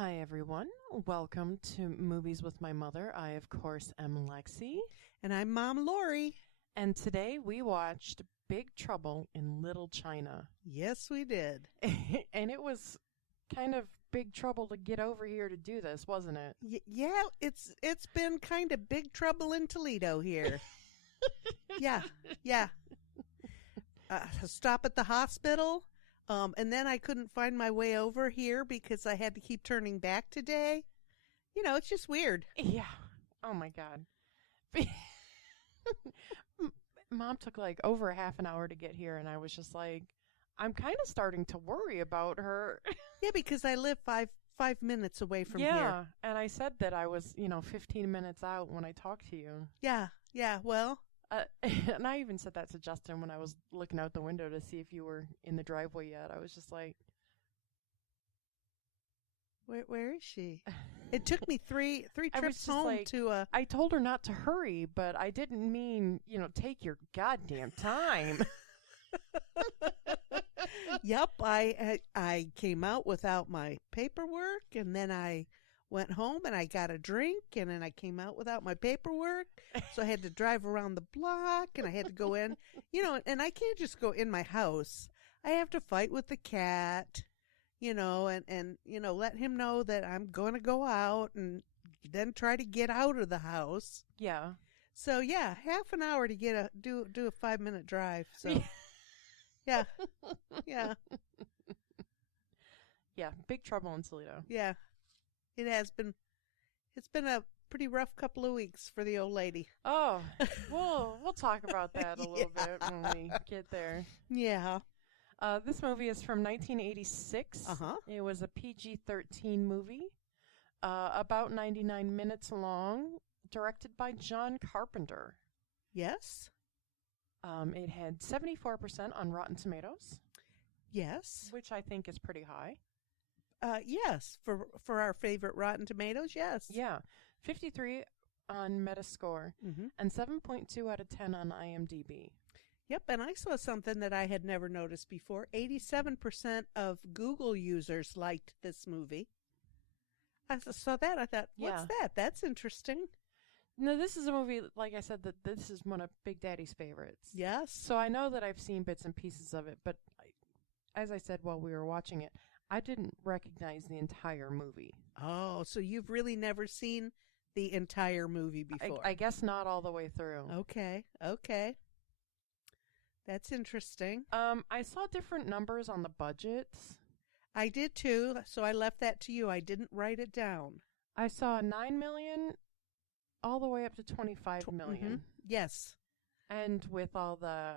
Hi, everyone. Welcome to Movies with My Mother. I, of course, am Lexi. And I'm Mom Lori. And today we watched Big Trouble in Little China. Yes, we did. And it was kind of big trouble to get over here to do this, wasn't it? Yeah, it's been kind of big trouble in Toledo here. yeah. Stop at the hospital. And then I couldn't find my way over here because I had to keep turning back today. You know, it's just weird. Yeah. Oh, my God. Mom took like over a half an hour to get here, and I was just like, I'm kind of starting to worry about her. Yeah, because I live five minutes away from here. Yeah, and I said that I was, 15 minutes out when I talked to you. Yeah, well. And I even said that to Justin when I was looking out the window to see if you were in the driveway yet. I was just like, Where is she? It took me three trips home like, I told her not to hurry, but I didn't mean, take your goddamn time. Yep, I came out without my paperwork, and then I went home and I got a drink, and then I came out without my paperwork, so I had to drive around the block, and I had to go in, and I can't just go in my house. I have to fight with the cat, and let him know that I'm going to go out, and then try to get out of the house. Yeah. So yeah, half an hour to do a 5-minute drive. So yeah. Yeah, big trouble in Toledo. Yeah. It has been. It's been a pretty rough couple of weeks for the old lady. Oh, we'll talk about that a little bit when we get there. Yeah. This movie is from 1986. It was a PG-13 movie, about 99 minutes long, directed by John Carpenter. Yes. It had 74% on Rotten Tomatoes. Yes. Which I think is pretty high. Yes, for our favorite Rotten Tomatoes, yes. Yeah, 53 on Metascore, and 7.2 out of 10 on IMDb. Yep, and I saw something that I had never noticed before. 87% of Google users liked this movie. I saw that, I thought, what's that? That's interesting. No, this is a movie, like I said, that this is one of Big Daddy's favorites. Yes. So I know that I've seen bits and pieces of it, but as I said while we were watching it, I didn't recognize the entire movie. Oh, so you've really never seen the entire movie before? I guess not all the way through. Okay. That's interesting. I saw different numbers on the budgets. I did too, so I left that to you. I didn't write it down. I saw 9 million all the way up to 25 million. Yes. And with all the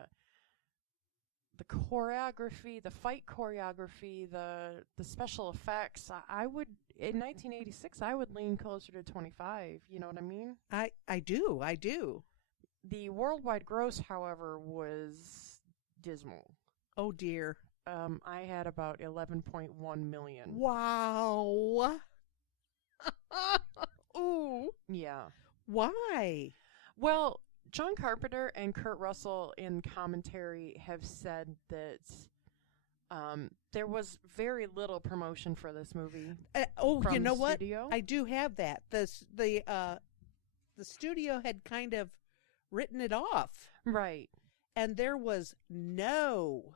choreography, the fight choreography, the special effects, I would, in 1986, I would lean closer to 25. You know what I mean? I do. The worldwide gross, however, was dismal. Oh, dear. I had about 11.1 million. Wow. Ooh. Yeah. Why? Well, John Carpenter and Kurt Russell in commentary have said that there was very little promotion for this movie. You know what? Studio. I do have that. The studio had kind of written it off. Right. And there was no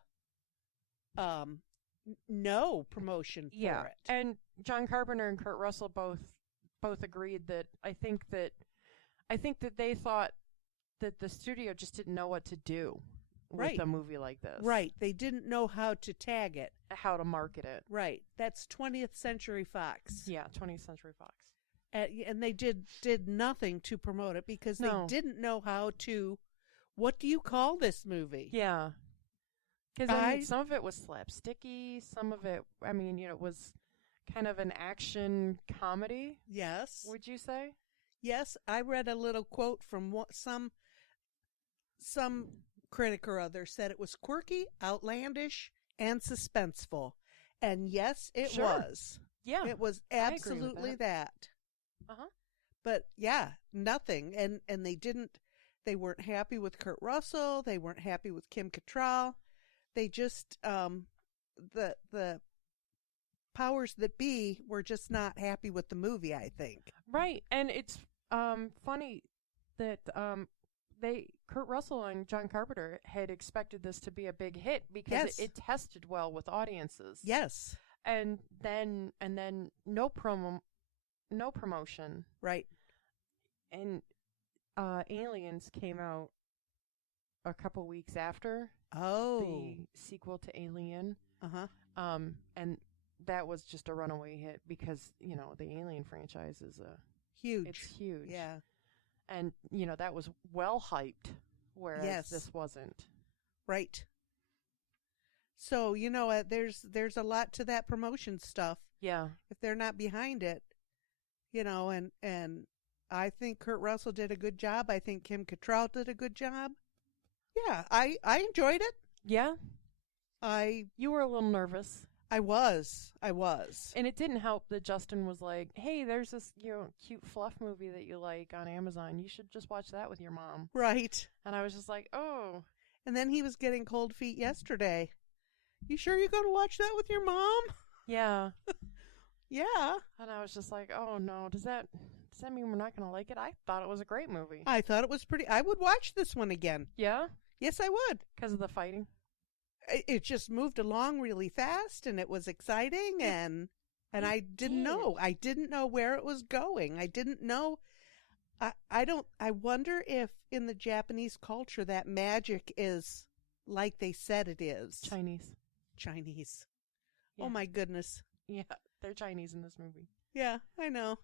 promotion for it. And John Carpenter and Kurt Russell both agreed that I think that they thought that the studio just didn't know what to do with a movie like this. Right. They didn't know how to tag it. How to market it. Right. That's 20th Century Fox. Yeah, 20th Century Fox. And they did nothing to promote it because they didn't know how to, what do you call this movie? Yeah. Because some of it was slapsticky. Some of it, it was kind of an action comedy. Yes. Would you say? Yes. I read a little quote from some critic or other said it was quirky, outlandish, and suspenseful. And yes, it was. Yeah. It was absolutely that. Uh-huh. But yeah, nothing. And they weren't happy with Kurt Russell. They weren't happy with Kim Cattrall. They just, the powers that be were just not happy with the movie, I think. Right. And it's funny that Kurt Russell and John Carpenter had expected this to be a big hit because Yes. it tested well with audiences. Yes. And then no promotion. Right. And Aliens came out a couple weeks after the sequel to Alien. Uh-huh. And that was just a runaway hit because, the Alien franchise is huge. It's huge. Yeah. And, that was well hyped, whereas this wasn't. Right. So, there's a lot to that promotion stuff. Yeah. If they're not behind it, and I think Kurt Russell did a good job. I think Kim Cattrall did a good job. Yeah, I enjoyed it. Yeah? You were a little nervous. I was. And it didn't help that Justin was like, hey, there's this, cute fluff movie that you like on Amazon. You should just watch that with your mom. Right. And I was just like, oh. And then he was getting cold feet yesterday. You sure you're going to watch that with your mom? Yeah. Yeah. And I was just like, oh, no. Does that mean we're not going to like it? I thought it was a great movie. I thought it was I would watch this one again. Yeah? Yes, I would. Because of the fighting? It just moved along really fast, and it was exciting, and I didn't know. I didn't know where it was going. I didn't know. I wonder if in the Japanese culture that magic is like they said it is. Chinese. Yeah. Oh, my goodness. Yeah, they're Chinese in this movie. Yeah, I know.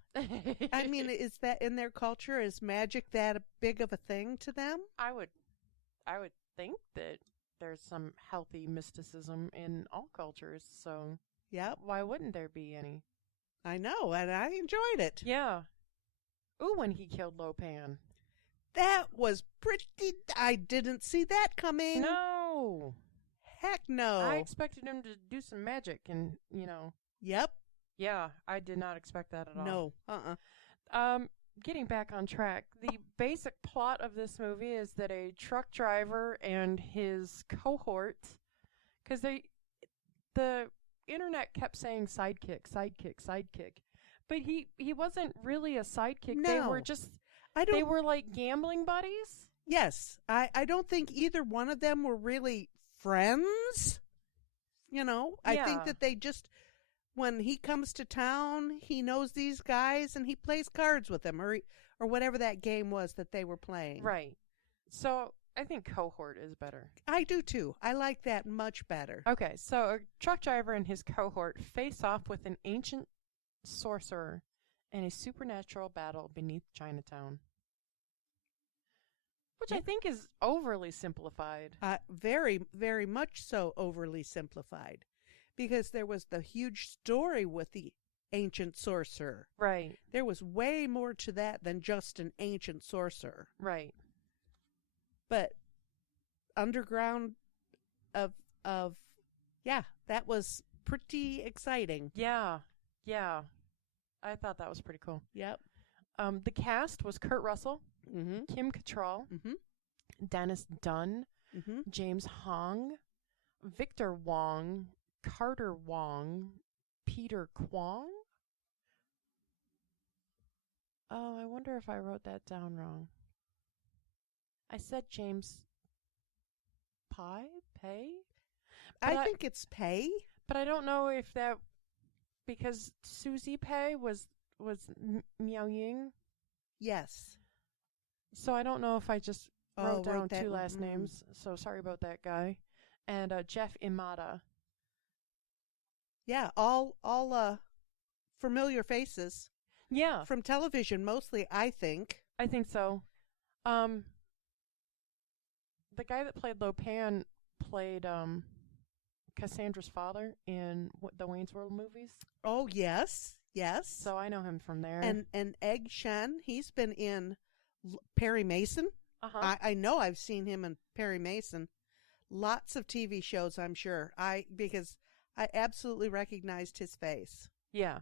I mean, is that in their culture? Is magic that big of a thing to them? I would think that there's some healthy mysticism in all cultures, so yeah, why wouldn't there be any? I know, and I enjoyed it. Yeah. Ooh, when he killed Lo Pan. That was pretty... I didn't see that coming. No. Heck no. I expected him to do some magic and, Yep. Yeah, I did not expect that at all. No. Getting back on track, the basic plot of this movie is that a truck driver and his cohort, because the internet kept saying sidekick, but he wasn't really a sidekick. No. They were just, they were like gambling buddies. Yes, I don't think either one of them were really friends. I think that they just, when he comes to town, he knows these guys and he plays cards with them or whatever that game was that they were playing. Right. So I think cohort is better. I do too. I like that much better. Okay, so a truck driver and his cohort face off with an ancient sorcerer in a supernatural battle beneath Chinatown. Which I think is overly simplified. Very, very much so overly simplified. Because there was the huge story with the ancient sorcerer. Right. There was way more to that than just an ancient sorcerer. Right. But underground that was pretty exciting. Yeah. Yeah. I thought that was pretty cool. Yep. The cast was Kurt Russell, mm-hmm. Kim Cattrall, mm-hmm. Dennis Dunn, mm-hmm. James Hong, Victor Wong, Carter Wong, Peter Kwong. Oh, I wonder if I wrote that down wrong. I said James Pay? I think it's Pay. But I don't know if that, because Susie Pay was Miao Ying. Yes. So I don't know if I just wrote down two last Mm-hmm. names. So sorry about that, guy. And Jeff Imada. Yeah, all familiar faces. Yeah. From television mostly, I think. I think so. The guy that played Lo Pan played Cassandra's father in the Wayne's World movies. Oh, yes. Yes. So I know him from there. And Egg Shen, he's been in Perry Mason. Uh-huh. I know I've seen him in Perry Mason. Lots of TV shows, I'm sure. Because I absolutely recognized his face. Yeah.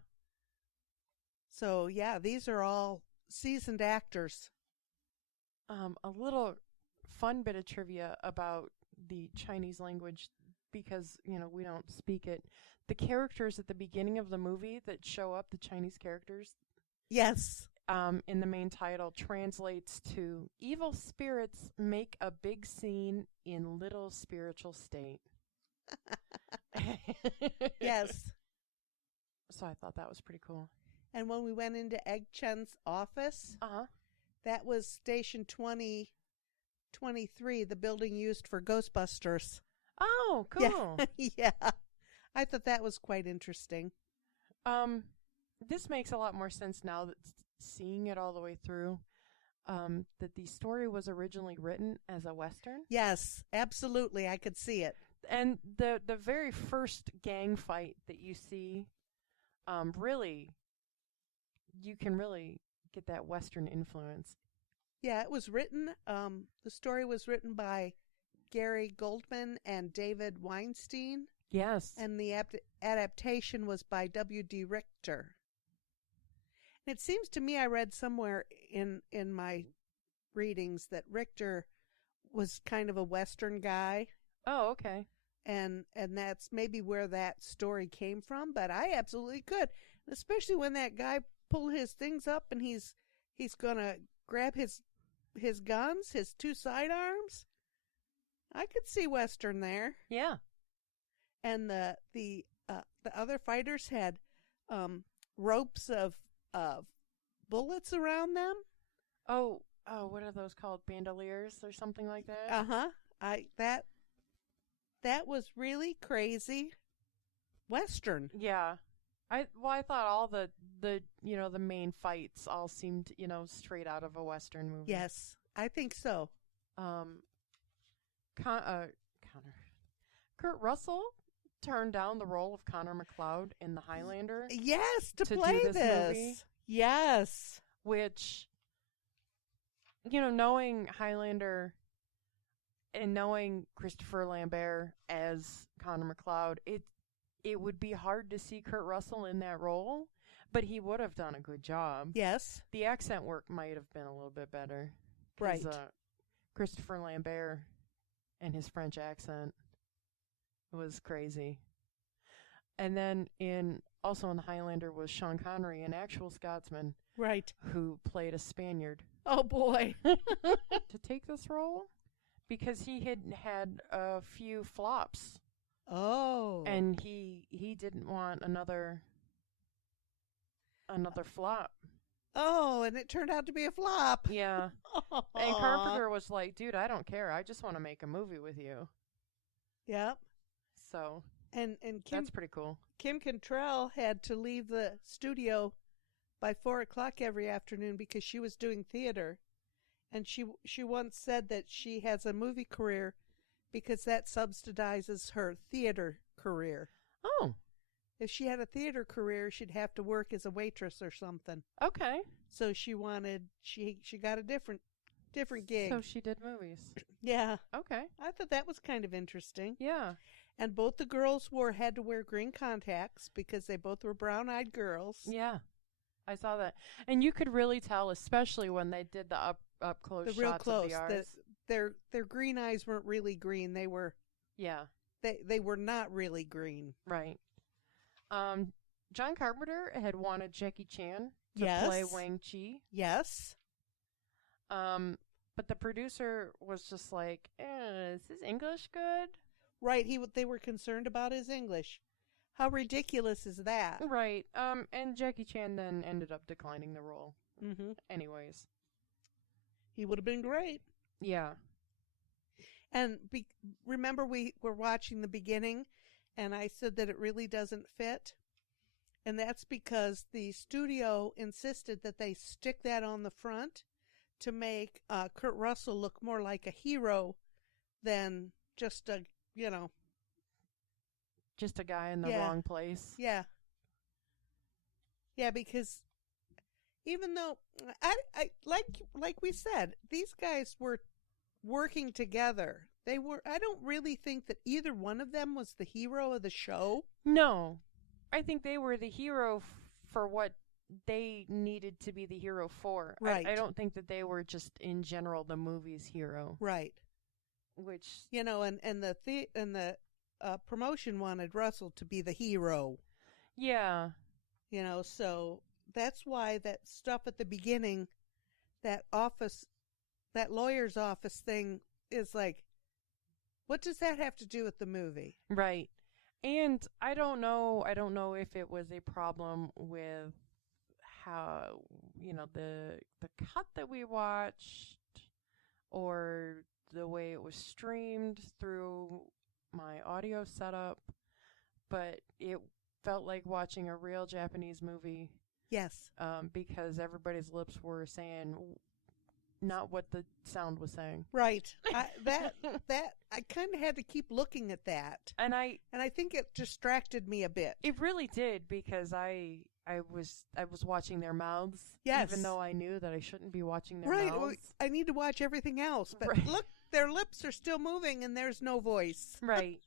So, yeah, these are all seasoned actors. A little fun bit of trivia about the Chinese language because, we don't speak it. The characters at the beginning of the movie that show up, the Chinese characters, Yes. in the main title translates to evil spirits make a big scene in little spiritual state. Yes. So I thought that was pretty cool. And when we went into Egg Chen's office, Uh-huh. that was Station 2023, the building used for Ghostbusters. Oh, cool. Yeah. I thought that was quite interesting. This makes a lot more sense now that seeing it all the way through, that the story was originally written as a Western. Yes, absolutely. I could see it. And the very first gang fight that you see, really, you can really get that Western influence. Yeah, it was written, the story was written by Gary Goldman and David Weinstein, Yes. and the adaptation was by W.D. Richter. And it seems to me, I read somewhere in my readings that Richter was kind of a Western guy, Oh, okay. and that's maybe where that story came from, but I absolutely could, especially when that guy pulled his things up and he's gonna grab his guns, his two sidearms. I could see Western there. Yeah. And the other fighters had ropes of bullets around them. Oh, what are those called? Bandoliers or something like that? Uh-huh. That was really crazy Western. Yeah. I thought all the main fights all seemed, straight out of a Western movie. Yes, I think so. Connor. Kurt Russell turned down the role of Connor McLeod in The Highlander, Yes, to do play this movie. Yes. which, knowing Highlander and knowing Christopher Lambert as Connor McLeod, it would be hard to see Kurt Russell in that role, but he would have done a good job. Yes. The accent work might have been a little bit better. 'Cause, Right. Christopher Lambert and his French accent was crazy. And then also in The Highlander was Sean Connery, an actual Scotsman Right. who played a Spaniard Oh boy. to take this role because he had a few flops Oh. and he didn't want another flop. Oh, and it turned out to be a flop. Yeah. And Carpenter was like, "Dude, I don't care. I just want to make a movie with you." Yep. So And that's pretty cool. Kim Cattrall had to leave the studio by 4:00 every afternoon because she was doing theater, and she once said that she has a movie career because that subsidizes her theater career. Oh, If she had a theater career, she'd have to work as a waitress or something. okay. So she got a different gig. So she did movies. Yeah, Okay. I thought that was kind of interesting. Yeah. And both the girls had to wear green contacts because they both were brown-eyed girls. Yeah. I saw that. And you could really tell, especially when they did the up close The real shots close. of the eyes. Their green eyes weren't really green. They were Yeah. they were not really green. Right. John Carpenter had wanted Jackie Chan to Yes. play Wang Chi. Yes. But the producer was just like, is his English good? Right. They were concerned about his English. How ridiculous is that? Right. And Jackie Chan then ended up declining the role. Mm-hmm. Anyways. He would have been great. Yeah. And remember, we were watching the beginning, and I said that it really doesn't fit. And that's because the studio insisted that they stick that on the front to make Kurt Russell look more like a hero than just a, Just a guy in the Yeah. wrong place. yeah. Yeah, because even though, I like we said, these guys were working together. I don't really think that either one of them was the hero of the show. No. I think they were the hero for what they needed to be the hero for. Right. I don't think that they were just in general the movie's hero. Right. Which And the promotion wanted Russell to be the hero. Yeah. So that's why that stuff at the beginning, that lawyer's office thing is like, what does that have to do with the movie? Right. And I don't know if it was a problem with how, the cut that we watched or the way it was streamed through my audio setup, but it felt like watching a real Japanese movie. Yes. Because everybody's lips were saying not what the sound was saying. Right. I kind of had to keep looking at that. And I think it distracted me a bit. It really did, because I was watching their mouths. Yes. Even though I knew that I shouldn't be watching their right. mouths. Well, I need to watch everything else. But right. Look, their lips are still moving and there's no voice. Right.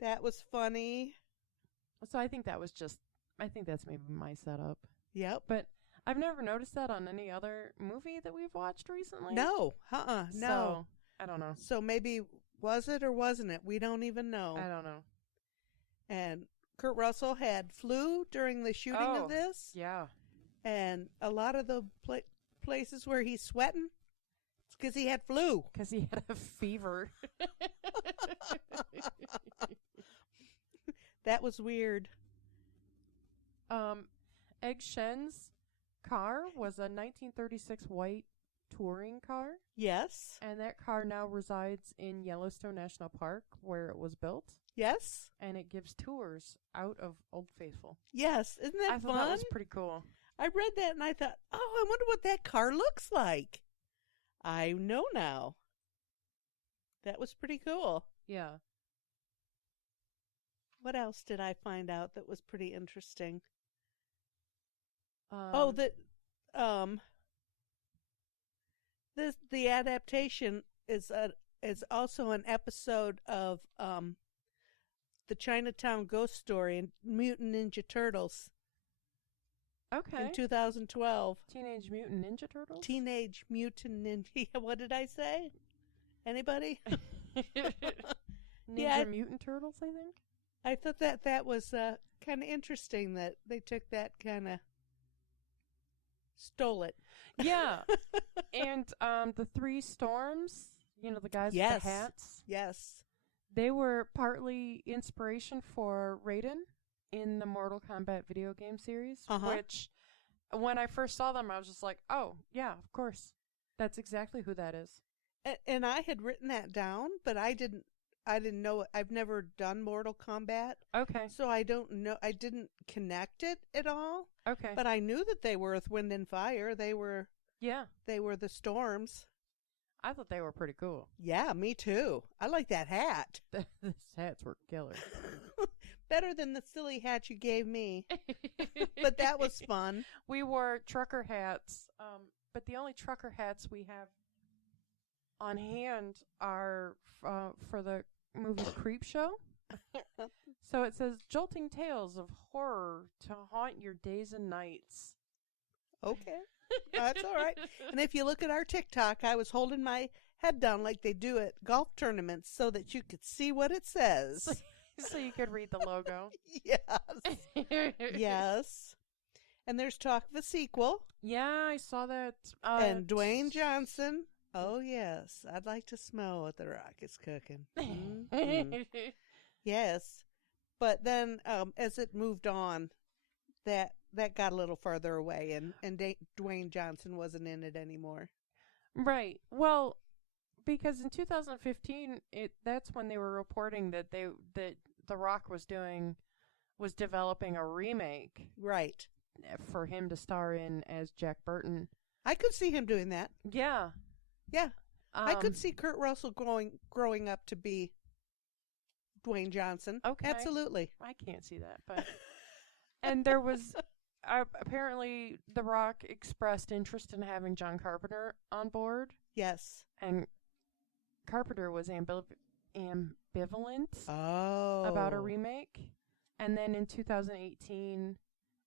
That was funny. So I think that's maybe my setup. Yep. But I've never noticed that on any other movie that we've watched recently. No. No. So, I don't know. So maybe was it or wasn't it? We don't even know. I don't know. And Kurt Russell had flu during the shooting of this. Yeah. And a lot of the places where he's sweating, it's because he had flu. Because he had a fever. That was weird. Egg Shen's car was a 1936 white touring car. Yes. And that car now resides in Yellowstone National Park, where it was built. Yes. And it gives tours out of Old Faithful. Yes. Isn't that fun? I thought that was pretty cool. I read that and I thought, I wonder what that car looks like. I know now. That was pretty cool. Yeah. What else did I find out that was pretty interesting? The adaptation is also an episode of the Chinatown Ghost Story and Mutant Ninja Turtles. Okay. In 2012. Teenage Mutant Ninja Turtles? Teenage Mutant Ninja. What did I say? Anybody? Mutant Turtles, I think. I thought that was kind of interesting that they took that kind of stole it. Yeah. And the Three Storms, the guys with the hats. Yes. They were partly inspiration for Raiden in the Mortal Kombat video game series, which when I first saw them, I was just like, oh, yeah, of course. That's exactly who that is. And I had written that down, but I didn't know it. I've never done Mortal Kombat. Okay. So I don't know. I didn't connect it at all. Okay. But I knew that they were Earth, Wind, and Fire. They were the Storms. I thought they were pretty cool. Yeah, me too. I like that hat. These hats were killer. Better than the silly hat you gave me. But that was fun. We wore trucker hats, but the only trucker hats we have on hand are for the movie Creepshow. So it says, jolting tales of horror to haunt your days and nights. Okay. That's all right. And if you look at our TikTok, I was holding my head down like they do at golf tournaments so that you could see what it says. So you could read the logo. Yes. Yes. And there's talk of a sequel. Yeah, I saw that. And Dwayne Johnson. Oh, yes. I'd like to smell what the Rock is cooking. Mm-hmm. Yes. But then as it moved on, that got a little further away, and Dwayne Johnson wasn't in it anymore. Right. Well, because in 2015, that's when they were reporting that The Rock was developing a remake. Right. For him to star in as Jack Burton. I could see him doing that. Yeah. Yeah. I could see Kurt Russell growing up to be Dwayne Johnson. Okay. Absolutely. I can't see that, but and there was apparently The Rock expressed interest in having John Carpenter on board. Yes. And Carpenter was ambivalent about a remake. And then in 2018,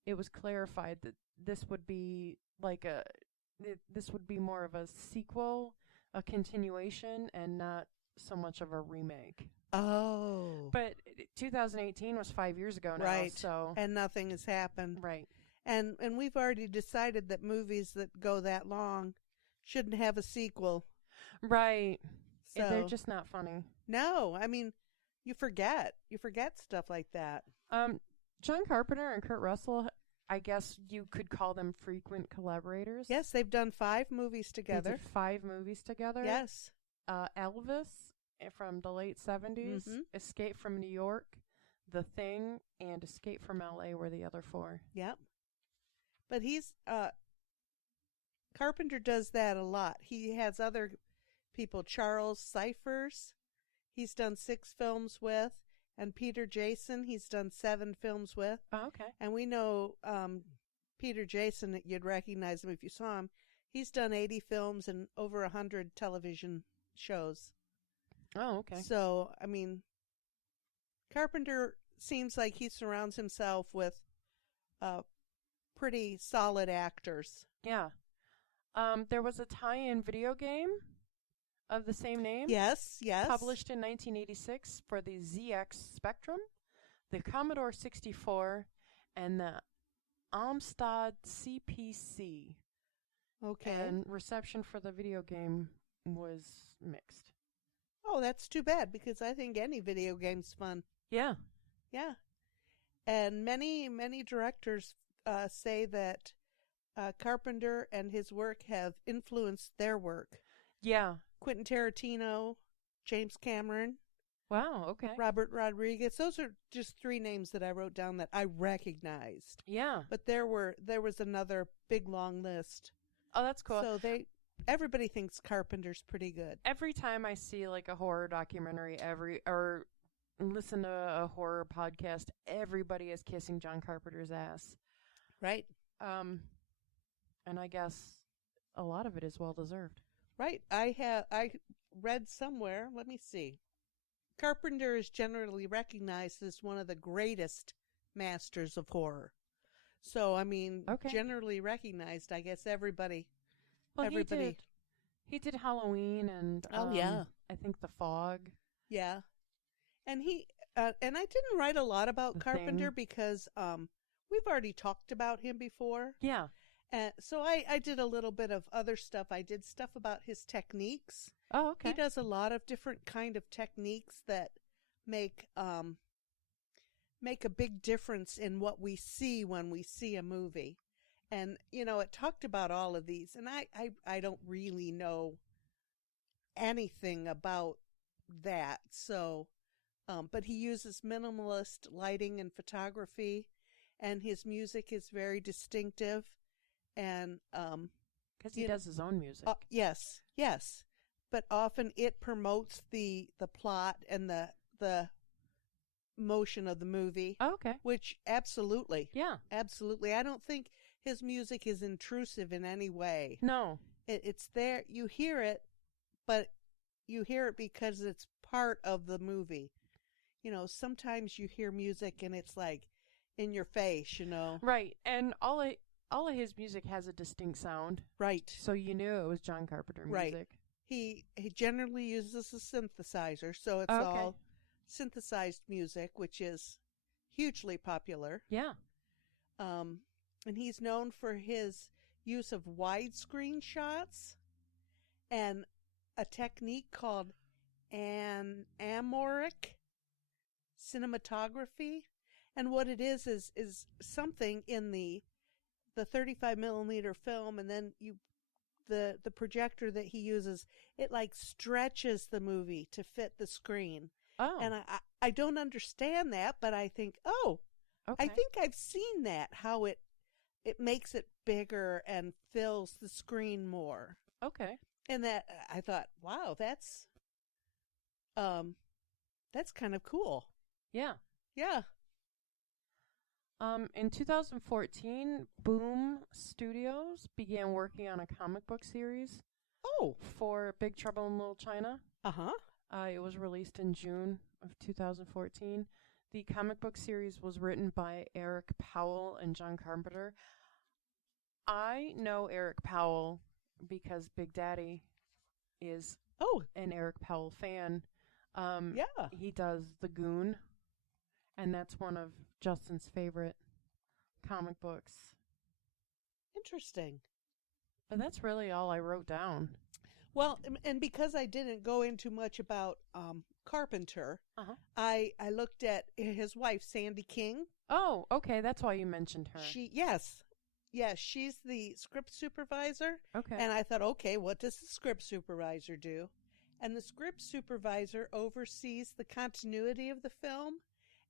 it was clarified that this would be more of a sequel, a continuation, and not so much of a remake. Oh. But 2018 was 5 years ago now, Right. so And nothing has happened. right. And we've already decided that movies that go that long shouldn't have a sequel. Right. They're So just not funny. no, I mean, you forget stuff like that. John Carpenter and Kurt Russell, I guess you could call them frequent collaborators. Yes, they've done 5 movies They together. did 5 movies together. Yes. Elvis from the late 70s, Mhm. Escape from New York, The Thing, and Escape from LA were the other 4. Yep. But Carpenter does that a lot. He has other people, Charles Cyphers, he's done 6 films with, and Peter Jason, he's done 7 films with. Oh, okay. And we know Peter Jason, you'd recognize him if you saw him. He's done 80 films and over 100 television shows. Oh, okay. So, I mean, Carpenter seems like he surrounds himself with pretty solid actors. Yeah. There was a tie-in video game of the same name. Yes, yes. Published in 1986 for the ZX Spectrum, the Commodore 64, and the Amstrad CPC. Okay. And reception for the video game was mixed. Oh, that's too bad because I think any video game's fun. Yeah. Yeah. And many directors say that Carpenter and his work have influenced their work. Yeah. Quentin Tarantino, James Cameron, Wow, okay. Robert Rodriguez. Those are just 3 names that I wrote down that I recognized. Yeah. But there was another big long list. Oh, that's cool. So everybody thinks Carpenter's pretty good. Every time I see like a horror documentary, or listen to a horror podcast, everybody is kissing John Carpenter's ass. Right? And I guess a lot of it is well deserved. Right. I read somewhere, let me see. Carpenter is generally recognized as one of the greatest masters of horror. So, I mean, Okay. generally recognized, I guess everybody. Well, everybody. He did Halloween and Oh, yeah. I think The Fog. Yeah. And and I didn't write a lot about The Carpenter Thing. because we've already talked about him before. Yeah. So I did a little bit of other stuff. I did stuff about his techniques. Oh, okay. He does a lot of different kind of techniques that make a big difference in what we see when we see a movie. And, it talked about all of these. And I don't really know anything about that. So, but he uses minimalist lighting and photography, and his music is very distinctive. And, because he does his own music. yes. But often it promotes the plot and the motion of the movie. Oh, okay. Which absolutely. Yeah. Absolutely. I don't think his music is intrusive in any way. No. It's there. You hear it, but you hear it because it's part of the movie. Sometimes you hear music and it's like in your face, Right. And all of his music has a distinct sound. Right. So you knew it was John Carpenter music. Right. He generally uses a synthesizer, so it's Okay. all synthesized music, which is hugely popular. Yeah. And he's known for his use of widescreen shots and a technique called anamorphic cinematography. And what it is something in the 35 millimeter film, and then the projector that he uses, it like stretches the movie to fit the screen. Oh. And I don't understand that, but I think, okay. I think I've seen that, how it makes it bigger and fills the screen more. Okay. And that I thought, wow, that's kind of cool. Yeah. Yeah. In 2014, Boom Studios began working on a comic book series Oh. for Big Trouble in Little China. Uh-huh. It was released in June of 2014. The comic book series was written by Eric Powell and John Carpenter. I know Eric Powell because Big Daddy is Oh, an Eric Powell fan. yeah. He does The Goon, and that's one of Justin's favorite comic books. Interesting. But that's really all I wrote down. Well, and because I didn't go into much about Carpenter, Uh-huh. I looked at his wife, Sandy King. Oh, okay, that's why you mentioned her. Yes, she's the script supervisor. Okay. And I thought, okay, what does the script supervisor do? And the script supervisor oversees the continuity of the film,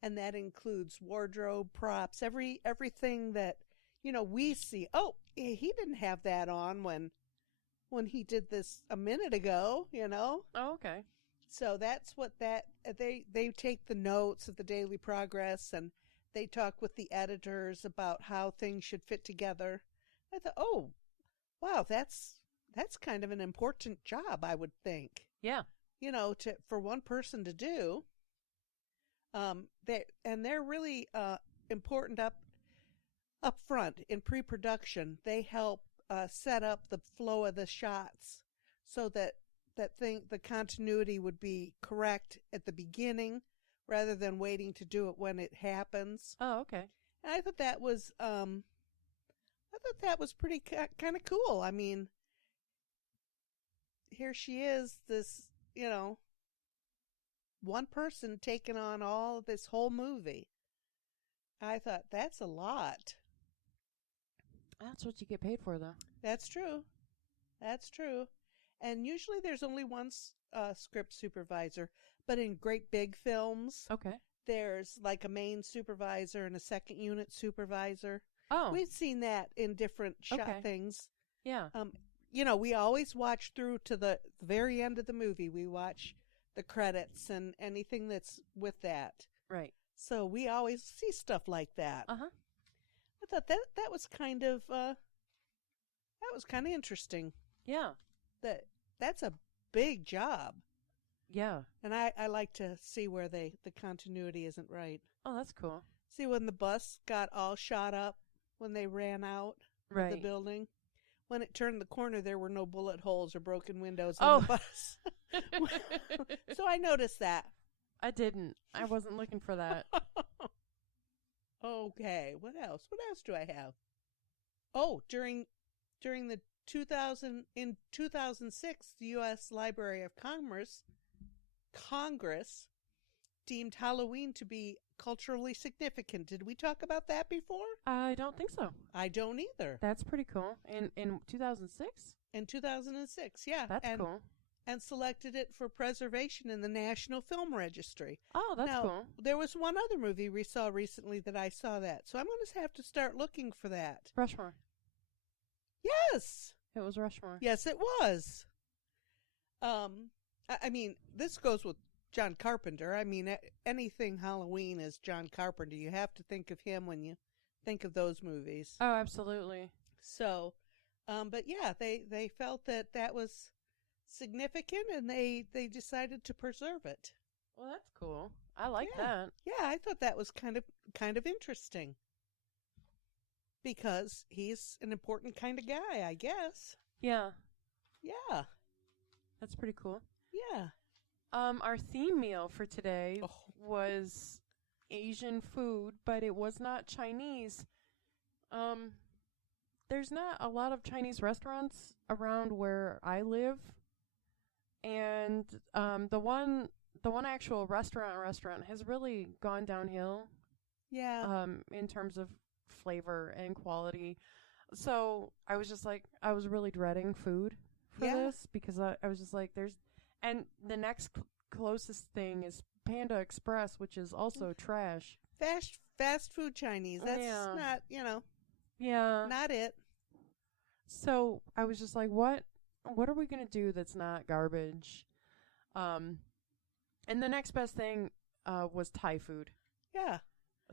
and that includes wardrobe, props, everything that we see. Oh, he didn't have that on when he did this a minute ago. Oh, okay. So that's what they take the notes of the Daily Progress, and they talk with the editors about how things should fit together. I thought, oh, wow, that's kind of an important job, I would think. Yeah. For one person to do. They're really important up front in pre-production. They help set up the flow of the shots so that the continuity would be correct at the beginning rather than waiting to do it when it happens. Oh, okay. And I thought that was pretty kind of cool. I mean, here she is, this, one person taking on all of this whole movie. I thought, that's a lot. That's what you get paid for, though. That's true. That's true. And usually there's only one script supervisor, but in great big films, Okay. there's like a main supervisor and a second unit supervisor. Oh. We've seen that in different shot Okay. things. Yeah. We always watch through to the very end of the movie. We watch the credits and anything that's with that. Right. So we always see stuff like that. Uh-huh. I thought that was kind of interesting. Yeah. That's a big job. Yeah. And I like to see where the continuity isn't right. Oh, that's cool. See when the bus got all shot up when they ran out of the building. When it turned the corner, there were no bullet holes or broken windows in the bus. So I noticed that. I didn't. I wasn't looking for that. Okay, what else? What else do I have? Oh, during the 2006, the U.S. Library of Congress deemed Halloween to be culturally significant. Did we talk about that before? I don't think so. I don't either. That's pretty cool. In 2006? In 2006, yeah. That's cool. And selected it for preservation in the National Film Registry. Oh, that's now, cool. There was one other movie we saw recently that I saw that, so I'm going to have to start looking for that. Rushmore. Yes. It was Rushmore. Yes, it was. I mean, this goes with John Carpenter. I mean, anything Halloween is John Carpenter. You have to think of him when you think of those movies. Oh, absolutely. So, but yeah, they felt that was significant, and they decided to preserve it. Well, that's cool. I like that. Yeah, I thought that was kind of interesting. Because he's an important kind of guy, I guess. Yeah. Yeah. That's pretty cool. Yeah. Our theme meal for today was Asian food, but it was not Chinese. There's not a lot of Chinese restaurants around where I live. And the one actual restaurant has really gone downhill. Yeah. In terms of flavor and quality. So I was just like, I was really dreading food for this because I was just like, and the next closest thing is Panda Express, which is also trash. Fast food Chinese. That's not, not it. So I was just like, what are we going to do that's not garbage? And the next best thing was Thai food. Yeah.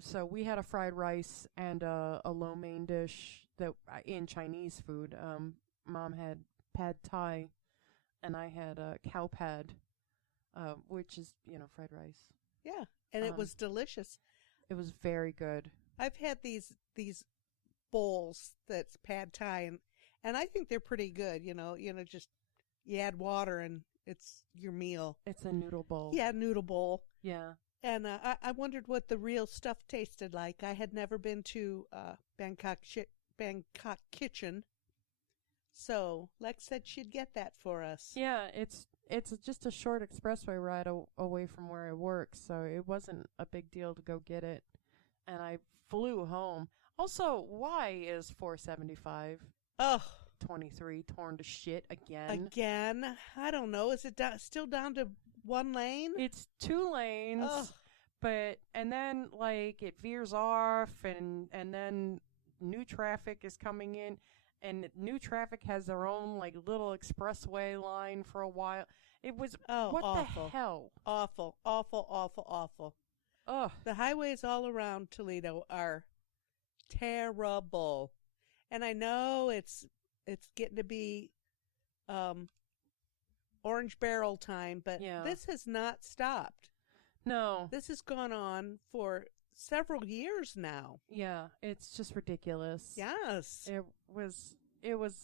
So we had a fried rice and a lo mein dish that in Chinese food. Mom had pad Thai, and I had a cow pad, which is fried rice. Yeah, and it was delicious. It was very good. I've had these bowls that's pad Thai, and I think they're pretty good. Just you add water and it's your meal. It's a noodle bowl. Yeah, noodle bowl. Yeah. And I wondered what the real stuff tasted like. I had never been to Bangkok Kitchen, so Lex said she'd get that for us. Yeah, it's just a short expressway ride away from where I work, so it wasn't a big deal to go get it. And I flew home. Also, why is 475 Oh, 23 torn to shit again? again? I don't know. Is it still down to one lane? It's 2 lanes. Ugh. But and then like it veers off and then new traffic is coming in, and new traffic has their own like little expressway line for a while. It was what awful. the hell? Awful, awful, awful, awful. Ugh. The highways all around Toledo are terrible. And I know it's getting to be orange barrel time, but Yeah. this has not stopped. No. This has gone on for several years now. Yeah, it's just ridiculous. Yes. It was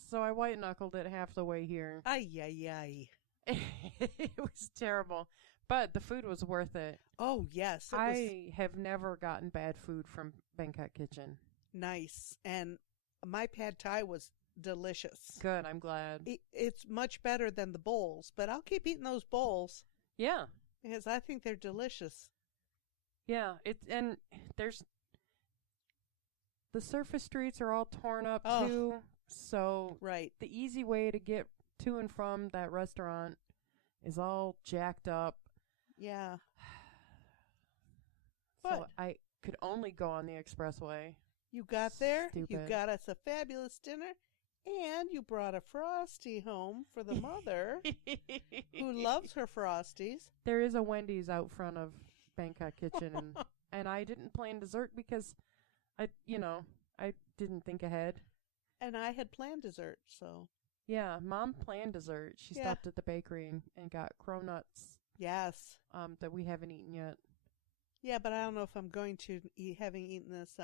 so I white knuckled it half the way here. Ay, ay, ay. It was terrible. But the food was worth it. Oh, yes. It was I have never gotten bad food from Bangkok Kitchen. nice. And my pad thai was delicious. Good, I'm glad. It's much better than the bowls, but I'll keep eating those bowls Yeah. because I think they're delicious. Yeah, and there's the surface streets are all torn up Oh. too. So Right. the easy way to get to and from that restaurant is all jacked up. Yeah. So But I could only go on the expressway. you got there, you Stupid. got us a fabulous dinner, and you brought a Frosty home for the mother who loves her Frosties. There is a Wendy's out front of Bangkok Kitchen, and I didn't plan dessert because I didn't think ahead. And I had planned dessert, so Yeah, Mom planned dessert. She Yeah. stopped at the bakery and got cronuts yes. that we haven't eaten yet. Yeah, but I don't know if I'm going to eat, having eaten this.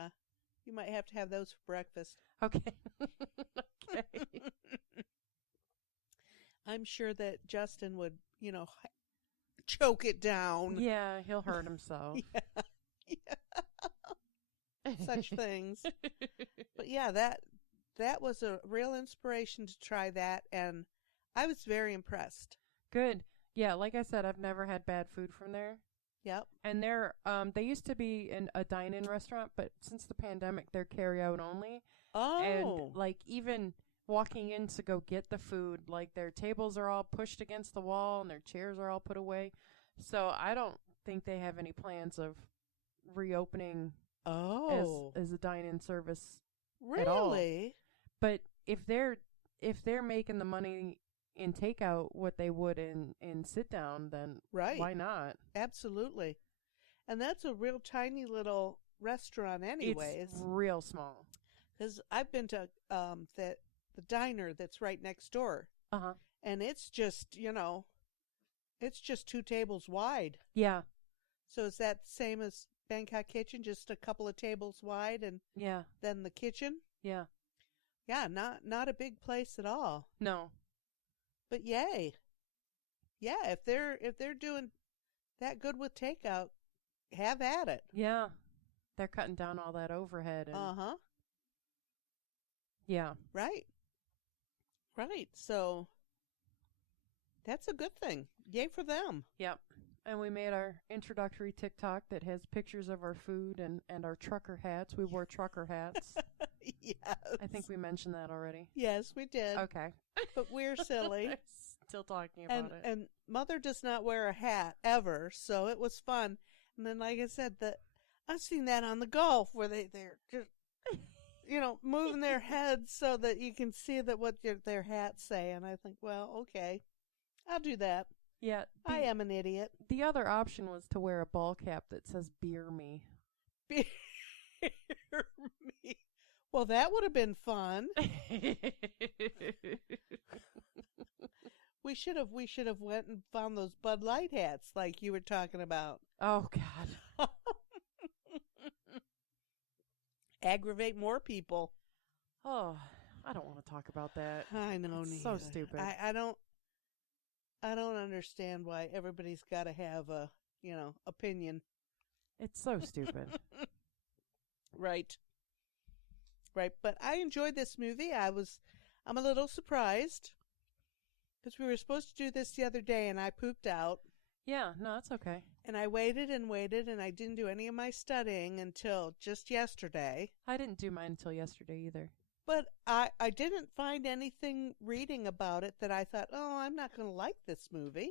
You might have to have those for breakfast. Okay. Okay. I'm sure that Justin would, choke it down. Yeah, he'll hurt himself. Such things. But yeah, that was a real inspiration to try that, and I was very impressed. Good. Yeah, like I said, I've never had bad food from there. Yep. And they used to be a dine-in restaurant, but since the pandemic, they're carry-out only. Oh. And like even walking in to go get the food, like their tables are all pushed against the wall and their chairs are all put away. So I don't think they have any plans of reopening Oh. as a dine-in service. Really? But if they're making the money in takeout what they would in sit down, then Right. why not? Absolutely. And that's a real tiny little restaurant anyways. It's real small. Because I've been to the diner that's right next door, Uh-huh. and it's just, it's just 2 tables wide. Yeah. So is that the same as Bangkok Kitchen, just a couple of tables wide and Yeah. then the kitchen? Yeah. Yeah, not a big place at all. No. But yay. Yeah, if they're doing that good with takeout, have at it. Yeah. They're cutting down all that overhead and Uh-huh. yeah. Right. Right. So that's a good thing. Yay for them. Yep. And we made our introductory TikTok that has pictures of our food and our trucker hats. We wore trucker hats. Yes. I think we mentioned that already. Yes, we did. Okay. But we're silly. Still talking about it. And Mother does not wear a hat ever, so it was fun. And then, like I said, I've seen that on the golf where they're just, moving their heads so that you can see that what their hats say. And I think, well, okay, I'll do that. Yeah. I am an idiot. The other option was to wear a ball cap that says "Beer Me." Beer me. Well, that would have been fun. We should have went and found those Bud Light hats like you were talking about. Oh God. Aggravate more people. Oh, I don't want to talk about that. I know, It's neither. so stupid. I don't. I don't understand why everybody's got to have a, opinion. It's so stupid. Right. Right. But I enjoyed this movie. I'm a little surprised because we were supposed to do this the other day and I pooped out. Yeah, no, it's okay. And I waited and waited and I didn't do any of my studying until just yesterday. I didn't do mine until yesterday either. But I didn't find anything reading about it that I thought, oh, I'm not going to like this movie.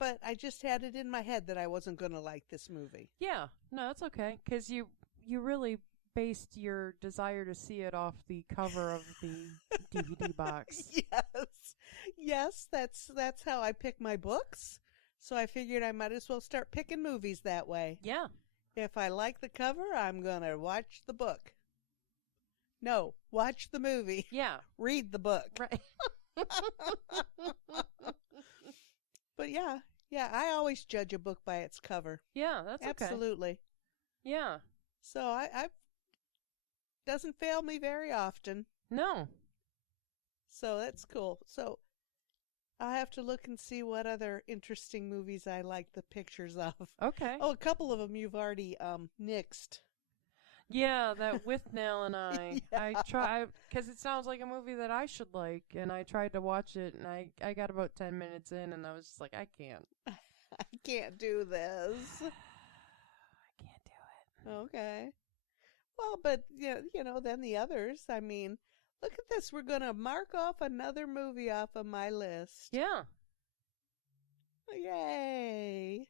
But I just had it in my head that I wasn't going to like this movie. Yeah, no, it's okay. Because you really based your desire to see it off the cover of the DVD box. Yes, that's how I pick my books. So I figured I might as well start picking movies that way. Yeah. If I like the cover, I'm going to watch the book. No, watch the movie. Yeah. Read the book. Right. But yeah, I always judge a book by its cover. Yeah, that's okay. Absolutely. Yeah. So I doesn't fail me very often. No. So that's cool. So I'll have to look and see what other interesting movies I like the pictures of. Okay. Oh, a couple of them you've already nixed. Yeah, that With Nell and I. Yeah. I try because it sounds like a movie that I should like, and I tried to watch it, and I got about 10 minutes in, and I was just like, I can't. I can't do this. I can't do it. Okay. Well, but then the others. I mean, look at this. We're gonna mark off another movie off of my list. Yeah, Yay!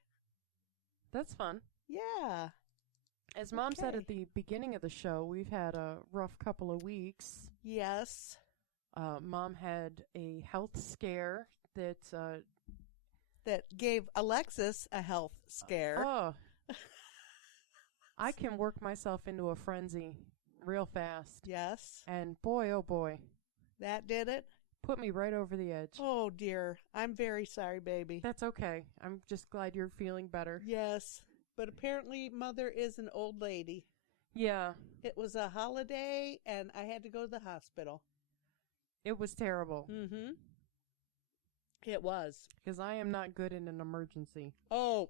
that's fun. Yeah. As Mom said Okay. at the beginning of the show, we've had a rough couple of weeks. Yes. Mom had a health scare that That gave Alexis a health scare. oh, I can work myself into a frenzy real fast. Yes. And boy, oh boy, That did it. put me right over the edge. Oh dear. I'm very sorry, baby. That's okay. I'm just glad you're feeling better. Yes. But apparently Mother is an old lady. Yeah, It was a holiday and I had to go to the hospital. it was terrible Mm-hmm. It was. because I am not good in an emergency. Oh,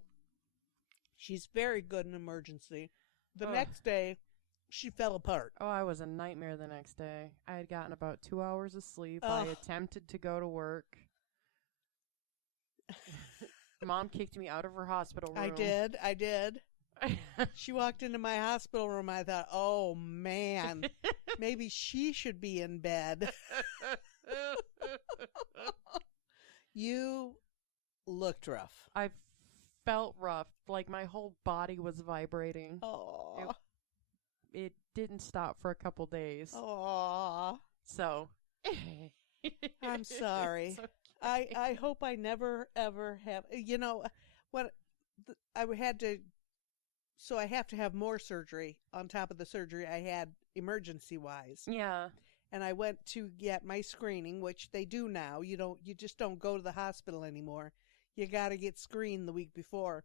she's very good in emergency. The Ugh. next day, she fell apart. Oh, I was a nightmare the next day. I had gotten about 2 hours of sleep. Ugh. I attempted to go to work. Mom kicked me out of her hospital room. I did. She walked into my hospital room. I thought, oh man, maybe she should be in bed. You looked rough. I felt rough. Like my whole body was vibrating. Oh, It didn't stop for a couple days. oh. So. I'm sorry. It's okay. I hope I never ever have. When I had to, so I have to have more surgery on top of the surgery I had emergency wise. Yeah. And I went to get my screening, which they do now. You just don't go to the hospital anymore. You got to get screened the week before.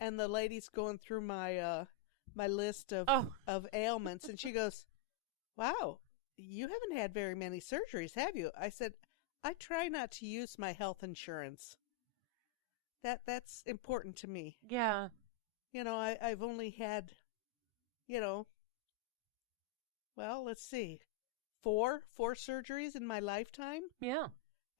And the lady's going through my my list of ailments, and she goes, "Wow, you haven't had very many surgeries, have you?" I said, "I try not to use my health insurance. That's important to me. Yeah. I've only had, well, let's see, four surgeries in my lifetime, Yeah.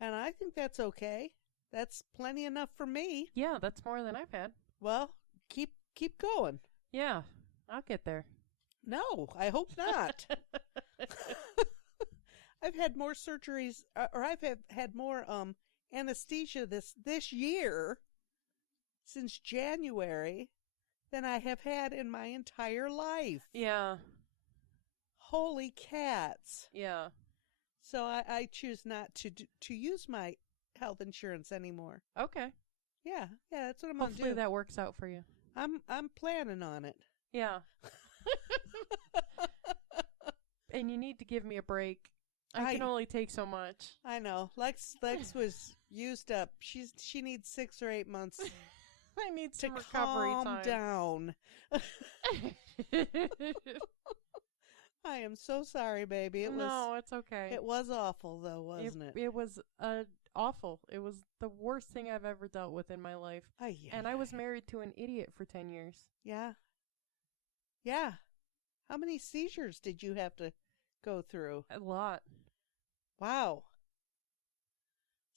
and I think that's okay. That's plenty enough for me. Yeah, that's more than I've had. Well, keep going. Yeah. I'll get there. No, I hope not." I've had more surgeries, or I've had more anesthesia this year, since January, than I have had in my entire life. Yeah. Holy cats! Yeah. So I choose not to use my health insurance anymore. Okay. Yeah, that's what I'm gonna Hopefully do. that works out for you. I'm planning on it. Yeah. And you need to give me a break. I can only take so much. I know. Lex was used up. She needs 6 or 8 months I need to some recovery calm time. down. I am so sorry, baby. No, it's okay. It was awful though, wasn't it? It was a awful. It was the worst thing I've ever dealt with in my life. Ay, And I was married to an idiot for 10 years. Yeah. Yeah. How many seizures did you have to go through? A lot. Wow.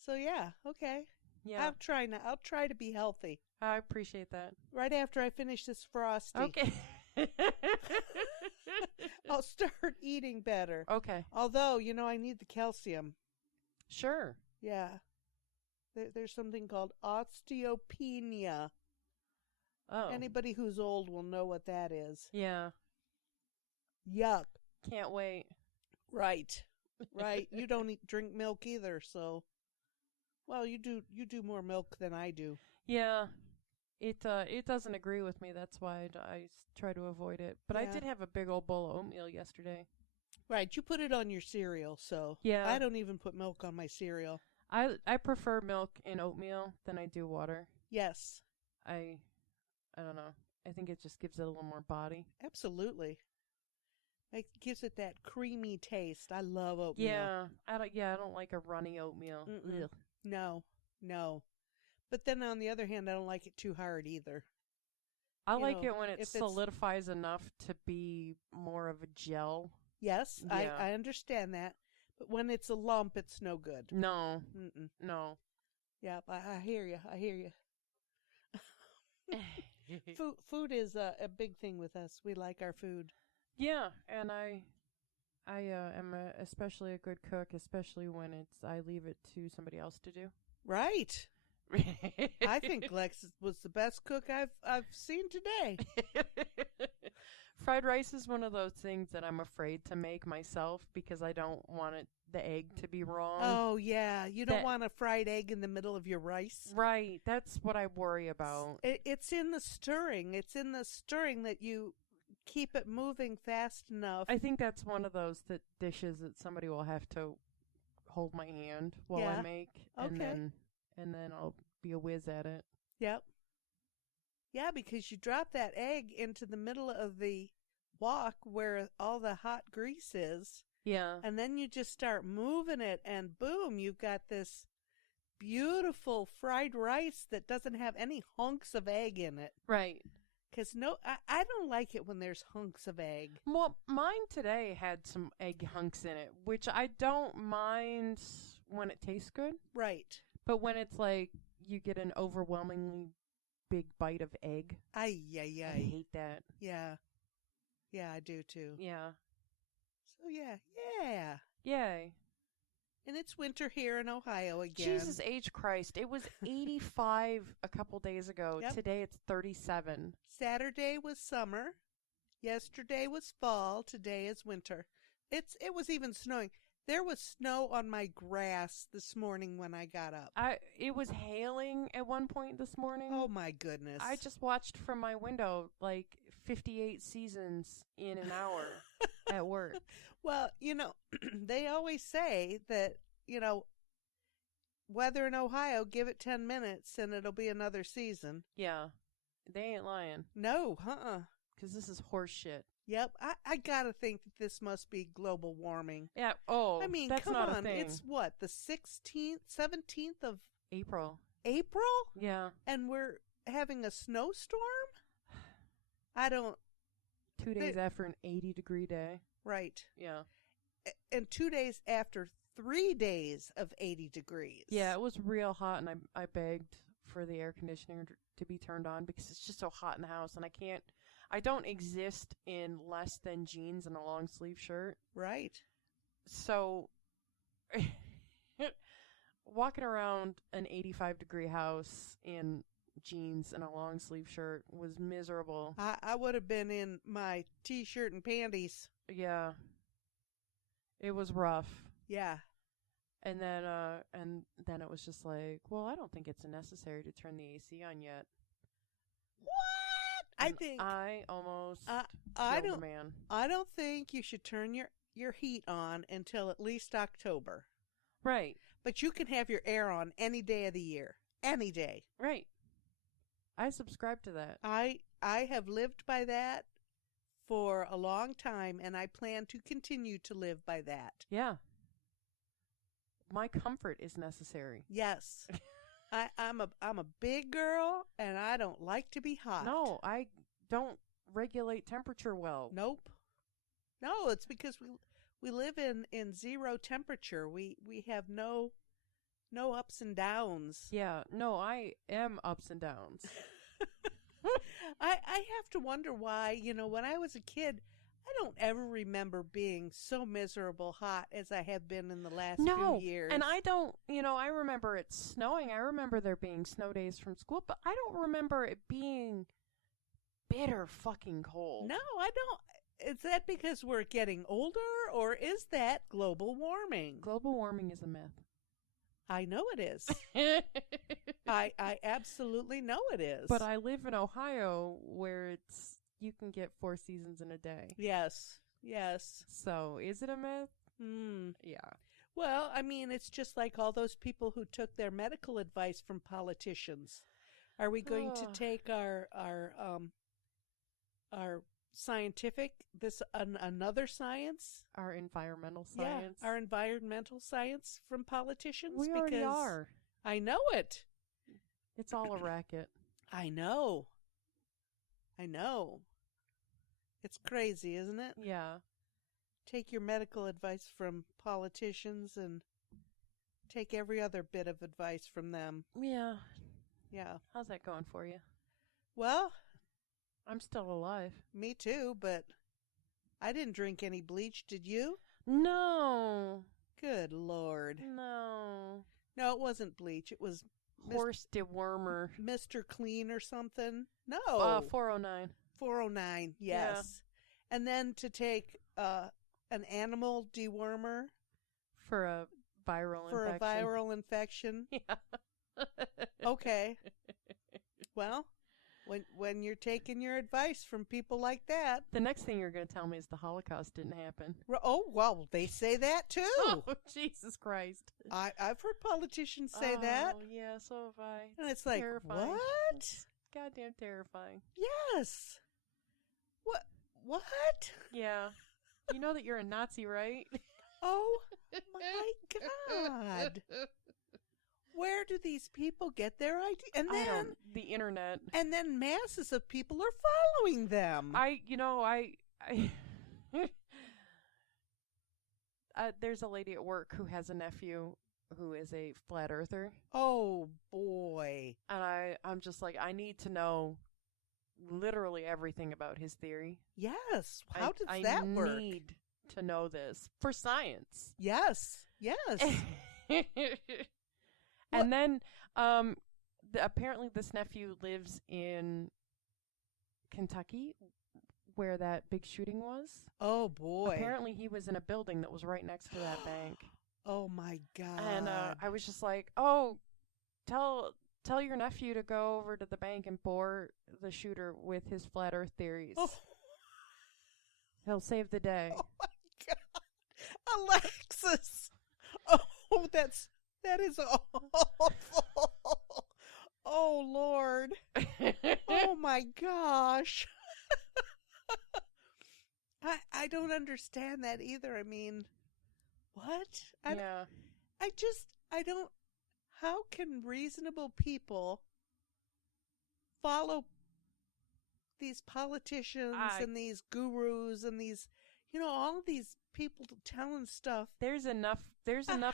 So yeah, okay. Yeah. I'll try to be healthy. I appreciate that. Right after I finish this Frosty. Okay. I'll start eating better. Okay. Although, I need the calcium. Sure. Yeah. There's something called osteopenia. Oh. Anybody who's old will know what that is. Yeah. Yuck. Can't wait. Right. Right. You don't drink milk either, so. Well, you do more milk than I do. Yeah. It doesn't agree with me. That's why I try to avoid it. But I Yeah. did have a big old bowl of oatmeal yesterday. Right. You put it on your cereal, so. Yeah. I don't even put milk on my cereal. I prefer milk in oatmeal than I do water. Yes. I don't know. I think it just gives it a little more body. Absolutely. It gives it that creamy taste. I love oatmeal. Yeah. I don't like a runny oatmeal. Mm-mm. Ugh. No. But then on the other hand, I don't like it too hard either. I You like know, it when it if it's- solidifies enough to be more of a gel. Yes, Yeah. I understand that. But when it's a lump, it's no good. No. Mm-mm. No. Yeah, I hear you. I hear you. Food is a big thing with us. We like our food. Yeah, and I am especially a good cook, especially when I leave it to somebody else to do. Right. I think Lex was the best cook I've seen today. Fried rice is one of those things that I'm afraid to make myself because I don't want the egg to be wrong. Oh yeah, you don't That- want a fried egg in the middle of your rice. Right, that's what I worry about. It's in the stirring. It's in the stirring that you keep it moving fast enough. I think that's one of those dishes that somebody will have to hold my hand while Yeah. I make, and Okay. then I'll be a whiz at it. Yep. Yeah, because you drop that egg into the middle of the wok where all the hot grease is, Yeah. and then you just start moving it, and boom, you've got this beautiful fried rice that doesn't have any hunks of egg in it. Right. Because I don't like it when there's hunks of egg. Well, mine today had some egg hunks in it, which I don't mind when it tastes good. Right. But when it's like you get an overwhelmingly big bite of egg, Ay, I hate that. Yeah. Yeah, I do too. Yeah. So yeah. Yay. And it's winter here in Ohio again. Jesus H. Christ. It was 85 a couple days ago. Yep. Today it's 37. Saturday was summer. Yesterday was fall. Today is winter. It was even snowing. There was snow on my grass this morning when I got up. It was hailing at one point this morning. Oh my goodness. I just watched from my window like 58 seasons in an hour at work. Well, they always say that, weather in Ohio, give it 10 minutes and it'll be another season. Yeah. They ain't lying. No, Because this is horse shit. Yep, I gotta think that this must be global warming. Yeah. Oh, I mean, that's come not on. a thing. It's what, the 16th, 17th of April. April? Yeah. And we're having a snowstorm? I don't. 2 days after an 80-degree day. Right. Yeah. And 2 days after 3 days of 80 degrees. Yeah, it was real hot, and I begged for the air conditioner to be turned on because it's just so hot in the house, and I don't exist in less than jeans and a long sleeve shirt. Right. So, walking around an 85-degree house in jeans and a long sleeve shirt was miserable. I would have been in my t-shirt and panties. Yeah. It was rough. Yeah. And then it was just like, well, I don't think it's necessary to turn the AC on yet. What? I And think I almost I killed don't a man. I don't think you should turn your heat on until at least October. Right. But you can have your air on any day of the year. Any day. Right. I subscribe to that. I have lived by that for a long time, and I plan to continue to live by that. Yeah. my comfort is necessary. Yes. I'm a big girl, and I don't like to be hot. No, I don't regulate temperature well. Nope. No, it's because we live in zero temperature. We have no ups and downs. Yeah, no, I am ups and downs. I have to wonder why, when I was a kid, I don't ever remember being so miserable hot as I have been in the last few years. And I don't, I remember it snowing. I remember there being snow days from school, but I don't remember it being bitter fucking cold. No, I don't. Is that because we're getting older, or is that global warming? Global warming is a myth. I know it is. I absolutely know it is. But I live in Ohio where you can get 4 seasons in a day. Yes. So, is it a myth? Yeah. Well, I mean, it's just like all those people who took their medical advice from politicians. Are we going to take our scientific, another science? Our environmental science? Yeah, our environmental science from politicians? We already are. I know it. It's all a racket. I know. It's crazy, isn't it? Yeah. Take your medical advice from politicians and take every other bit of advice from them. Yeah. Yeah. How's that going for you? Well, I'm still alive. Me too, but I didn't drink any bleach, did you? No. Good Lord. No, it wasn't bleach. It was horse dewormer. Mr. Clean or something. No. 409. 409, yes. Yeah. And then to take an animal dewormer. For a viral infection. Yeah. Okay. Well, when you're taking your advice from people like that. The next thing you're going to tell me is the Holocaust didn't happen. Oh, well, they say that too. Oh, Jesus Christ. I've heard politicians say that. Oh, yeah, so have I. And it's like, terrifying. What? It's goddamn terrifying. Yes. What? Yeah. You know that you're a Nazi, right? Oh, my God. Where do these people get their idea? And then the internet. And then masses of people are following them. There's a lady at work who has a nephew who is a flat earther. Oh boy. And I'm just like, I need to know literally everything about his theory. Yes. How does that work? I need to know this for science. Yes. And then, apparently this nephew lives in Kentucky, where that big shooting was. Oh, boy. Apparently he was in a building that was right next to that bank. Oh, my God. And I was just like, oh, tell your nephew to go over to the bank and bore the shooter with his flat earth theories. Oh. He'll save the day. Oh, my God. Alexis. Oh, that is awful. Oh, Lord. Oh, my gosh. I don't understand that either. I mean, what? I don't. How can reasonable people follow these politicians and these gurus and these, all of these people telling stuff? There's enough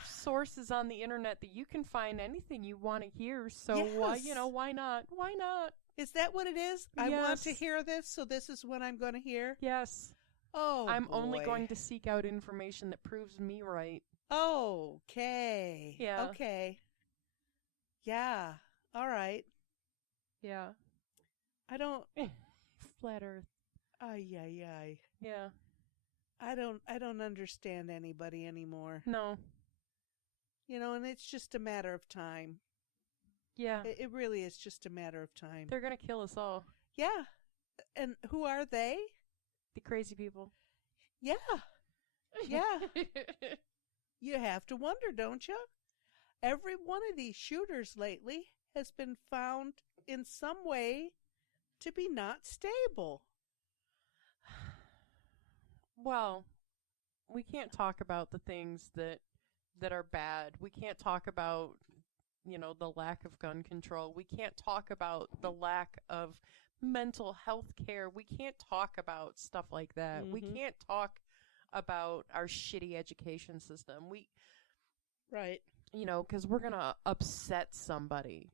sources on the internet that you can find anything you want to hear. So yes. Why not? Why not? Is that what it is? Yes. I want to hear this, so this is what I'm going to hear? Yes. Oh, I'm boy. only going to seek out information that proves me right. Okay. Yeah. Okay. Yeah. All right. Yeah. I don't. Flat Earth. Ay. Yeah. I don't understand anybody anymore. No. And it's just a matter of time. Yeah. It really is just a matter of time. They're going to kill us all. Yeah. And who are they? The crazy people. Yeah. Yeah. You have to wonder, don't you? Every one of these shooters lately has been found in some way to be not stable. Well, we can't talk about the things that that are bad. We can't talk about, the lack of gun control. We can't talk about the lack of mental health care. We can't talk about stuff like that. We Mhm. can't talk about our shitty education system. Right. Because we're going to upset somebody.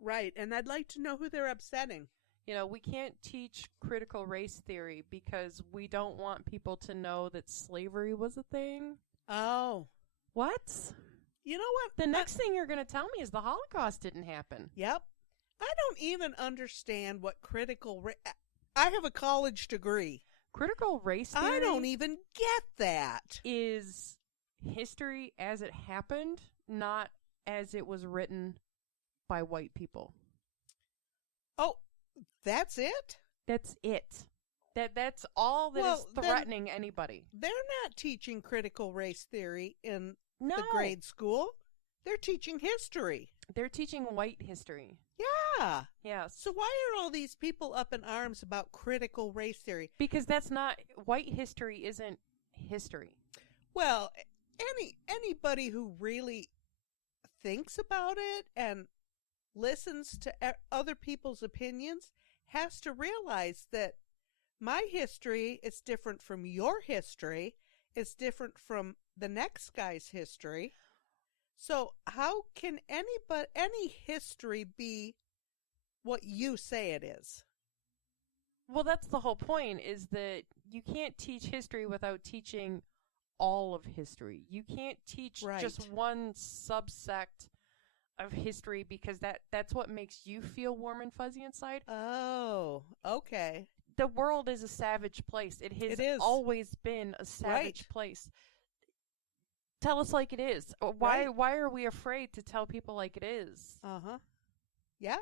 Right. And I'd like to know who they're upsetting. We can't teach critical race theory because we don't want people to know that slavery was a thing. Oh. What? You know what? The next thing you're going to tell me is the Holocaust didn't happen. Yep. I don't even understand what I have a college degree. Critical race theory I don't even get that. is history as it happened, not as it was written by white people. Oh, that's it? That's it. That's all that is threatening anybody. They're not teaching critical race theory in No. the grade school. They're teaching history. They're teaching white history. Yeah. Yes. So why are all these people up in arms about critical race theory? Because that's not white history isn't history. Well, anybody who really thinks about it and listens to other people's opinions has to realize that my history is different from your history. It's different from the next guy's history. So how can any history be what you say it is? Well, that's the whole point, is that you can't teach history without teaching all of history. You can't teach just one subsect of history because that's what makes you feel warm and fuzzy inside. Oh, okay. The world is a savage place. It has always been a savage place. Tell us like it is. Why are we afraid to tell people like it is? Uh-huh. Yeah.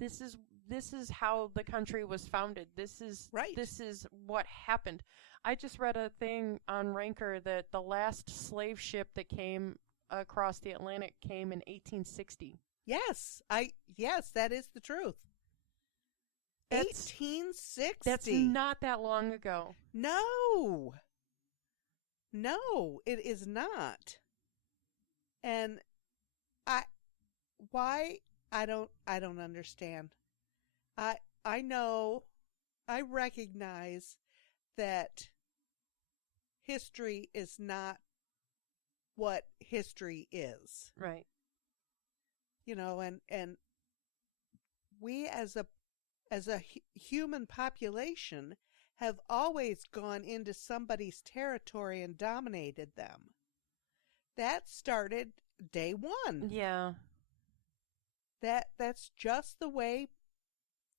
This is how the country was founded. This is what happened. I just read a thing on Ranker that the last slave ship that came across the Atlantic came in 1860. Yes, that is the truth. 1860. That's not that long ago. No, it is not. And I don't understand. I know, I recognize that history is not what history is. Right. And we as a human population have always gone into somebody's territory and dominated them. That started day one. Yeah. That's just the way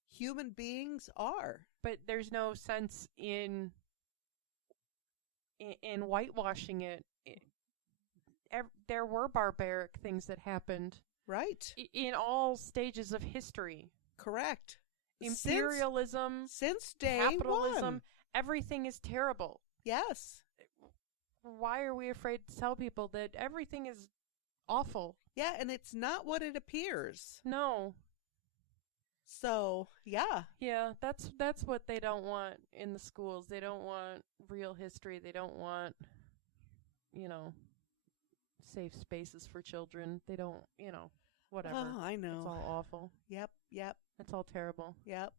human beings are. But there's no sense in whitewashing it. There were barbaric things that happened. Right. In all stages of history. Correct. Imperialism, since day capitalism, one. Everything is terrible. Yes. Why are we afraid to tell people that everything is awful? Yeah, and it's not what it appears. No. So, yeah. Yeah, that's what they don't want in the schools. They don't want real history. They don't want, safe spaces for children. They don't, whatever. Oh, I know. It's all awful. Yep. It's all terrible. Yep.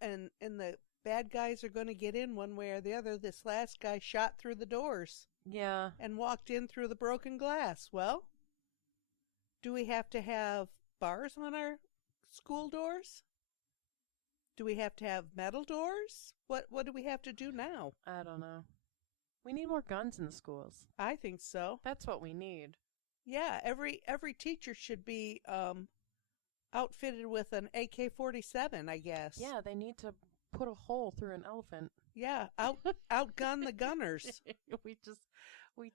And the bad guys are going to get in one way or the other. This last guy shot through the doors. Yeah. And walked in through the broken glass. Well, do we have to have bars on our school doors? Do we have to have metal doors? What do we have to do now? I don't know. We need more guns in the schools. I think so. That's what we need. Yeah, every teacher should be outfitted with an AK-47, I guess. Yeah, they need to put a hole through an elephant. Yeah, outgun the gunners. We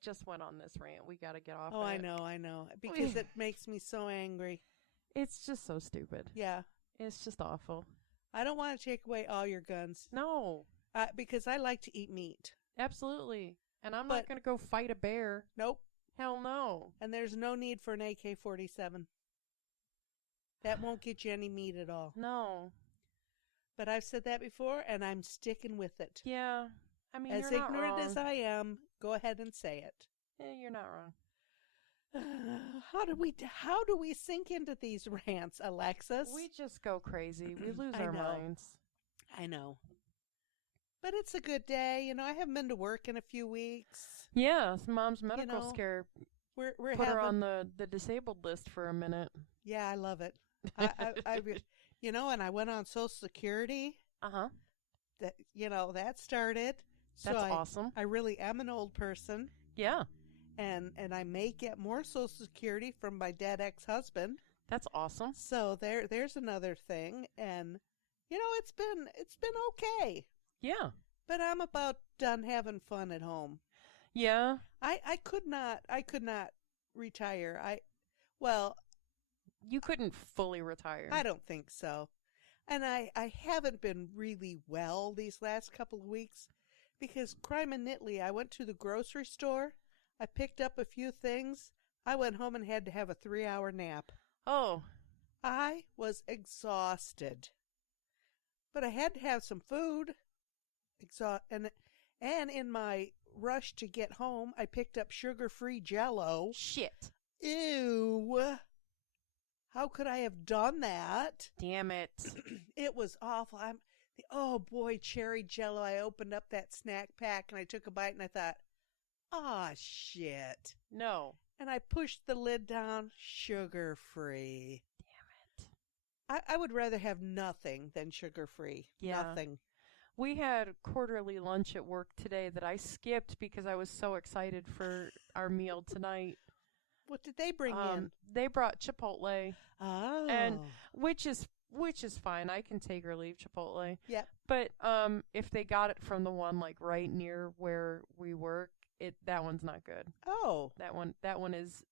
just went on this rant. We got to get off. Oh, I know. Because it makes me so angry. It's just so stupid. Yeah. It's just awful. I don't want to take away all your guns. No. Because I like to eat meat. Absolutely. And I'm not going to go fight a bear. Nope. Hell no. And there's no need for an AK-47. That won't get you any meat at all. No. But I've said that before, and I'm sticking with it. Yeah. I mean, As you're not ignorant wrong. as I am, go ahead and say it. You're not wrong. How do we sink into these rants, Alexis? We just go crazy. We lose I our know. minds. I know. But it's a good day. You know, I haven't been to work in a few weeks. Yeah, Mom's medical know, scare We're put having her on the disabled list for a minute. Yeah, I love it. I you know, and I went on Social Security. Uh-huh. That started. So That's awesome. I really am an old person, Yeah, and I may get more Social Security from my dead ex-husband. that's awesome. So there's another thing, and it's been okay. Yeah. But I'm about done having fun at home. Yeah. I could not retire. You couldn't fully retire. I don't think so. And I haven't been really well these last couple of weeks because crime and Nitley, I went to the grocery store. I picked up a few things. I went home and had to have a 3-hour nap. Oh. I was exhausted. But I had to have some food. And in my rush to get home, I picked up sugar-free Jell-O. Shit. Ew. How could I have done that? Damn it. It was awful. Oh boy, cherry Jell-O. I opened up that snack pack and I took a bite and I thought, ah, shit. No. And I pushed the lid down, sugar-free. Damn it. I would rather have nothing than sugar-free. Yeah. Nothing. We had quarterly lunch at work today that I skipped because I was so excited for our meal tonight. What did they bring in? They brought Chipotle. Oh. And which is fine. I can take or leave Chipotle. Yep. But if they got it from the one like right near where we work, that one's not good. Oh. That one is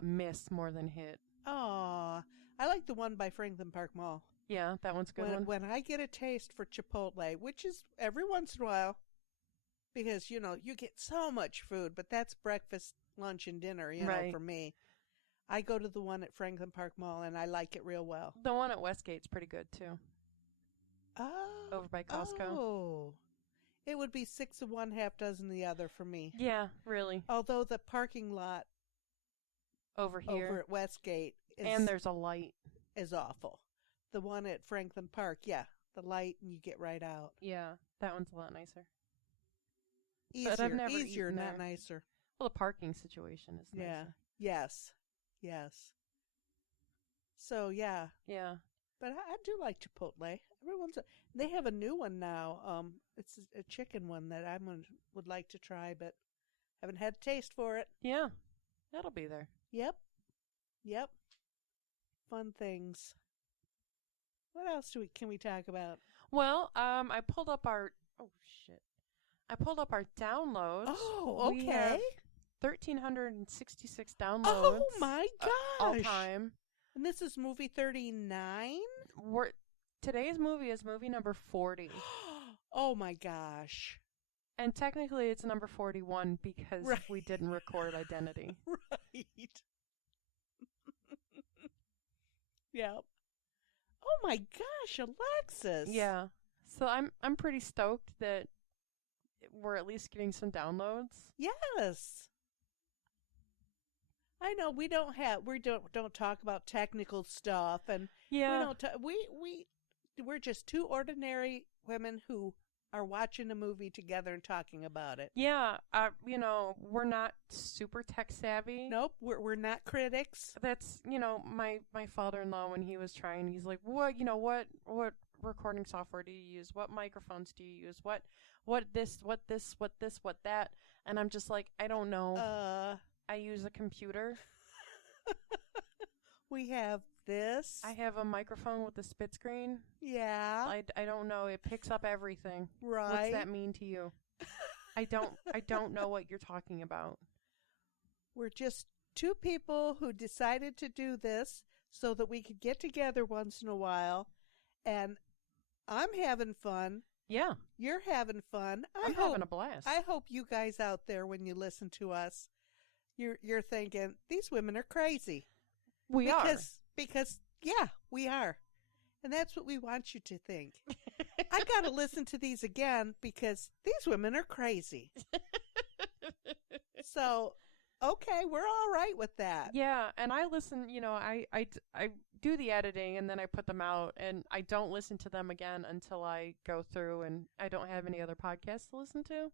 miss more than hit. Aw. I like the one by Franklin Park Mall. Yeah, that one's a good one. When I get a taste for Chipotle, which is every once in a while, because, you get so much food, but that's breakfast, lunch, and dinner, Right. for me. I go to the one at Franklin Park Mall, and I like it real well. The one at Westgate's pretty good, too. Oh. Over by Costco. Oh. It would be 6 of one, half dozen the other for me. Yeah, really. Although the parking lot Over here. over at Westgate And there's a light. is awful. The one at Franklin Park, yeah, the light and you get right out. Yeah, that one's a lot nicer. Easier, But I've never easier, eaten not there. nicer. Well, the parking situation is Yeah. nicer. Yes. So yeah, Yeah. but I do like Chipotle. They have a new one now. It's a chicken one that would like to try, but haven't had a taste for it. Yeah. That'll be there. Yep. Fun things. What else can we talk about? Well, I pulled up our downloads. Oh, We have okay. 1,366 downloads. Oh my all gosh! time. And this is movie 39. Today's movie is movie number 40. Oh my gosh! And technically it's number 41 because Right. we didn't record Identity. Right. Yep. Oh my gosh, Alexis. Yeah. So I'm pretty stoked that we're at least getting some downloads. Yes. I know we don't talk about technical stuff, and Yeah. we're just two ordinary women who are watching a movie together and talking about it. Yeah, we're not super tech savvy. Nope, we're not critics. That's, my father-in-law when he was trying, he's like, what recording software do you use? What microphones do you use? What this, what that? And I'm just like, I don't know. I use a computer. We have this. I have a microphone with a spit screen. Yeah. I don't know. It picks up everything. Right. What's that mean to you? I don't know what you're talking about. We're just two people who decided to do this so that we could get together once in a while. And I'm having fun. Yeah. You're having fun. I'm having a blast. I hope you guys out there, when you listen to us, you're thinking, these women are crazy. We are. Because, yeah, we are. And that's what we want you to think. I got to listen to these again because these women are crazy. So, okay, we're all right with that. Yeah, and I listen, I do the editing and then I put them out, and I don't listen to them again until I go through and I don't have any other podcasts to listen to.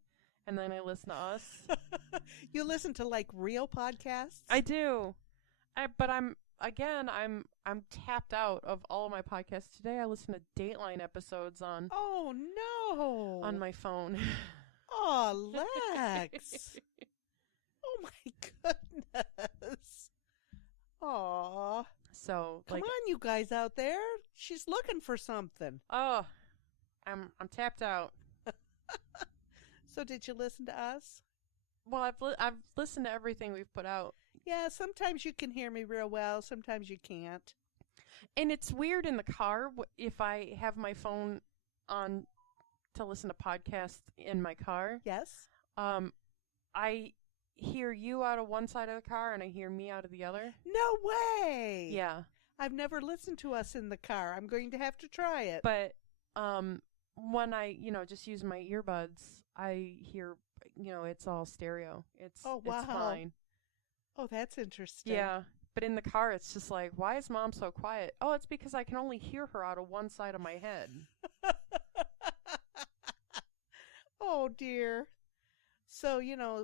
And then I listen to us. You listen to like real podcasts? I do. But I'm tapped out of all of my podcasts today. I listen to Dateline episodes on Oh, no. on my phone. Oh, Lex. Oh, my goodness. Aw. So, Come like, on, you guys out there. She's looking for something. oh, I'm tapped out. So did you listen to us? Well, I've listened to everything we've put out. Yeah, sometimes you can hear me real well. Sometimes you can't. And it's weird in the car if I have my phone on to listen to podcasts in my car. Yes? I hear you out of one side of the car and I hear me out of the other. No way. Yeah. I've never listened to us in the car. I'm going to have to try it. But when I, just use my earbuds, I hear, it's all stereo. It's It's fine. Oh, that's interesting. Yeah. But in the car, it's just like, why is Mom so quiet? Oh, it's because I can only hear her out of one side of my head. Oh, dear. So,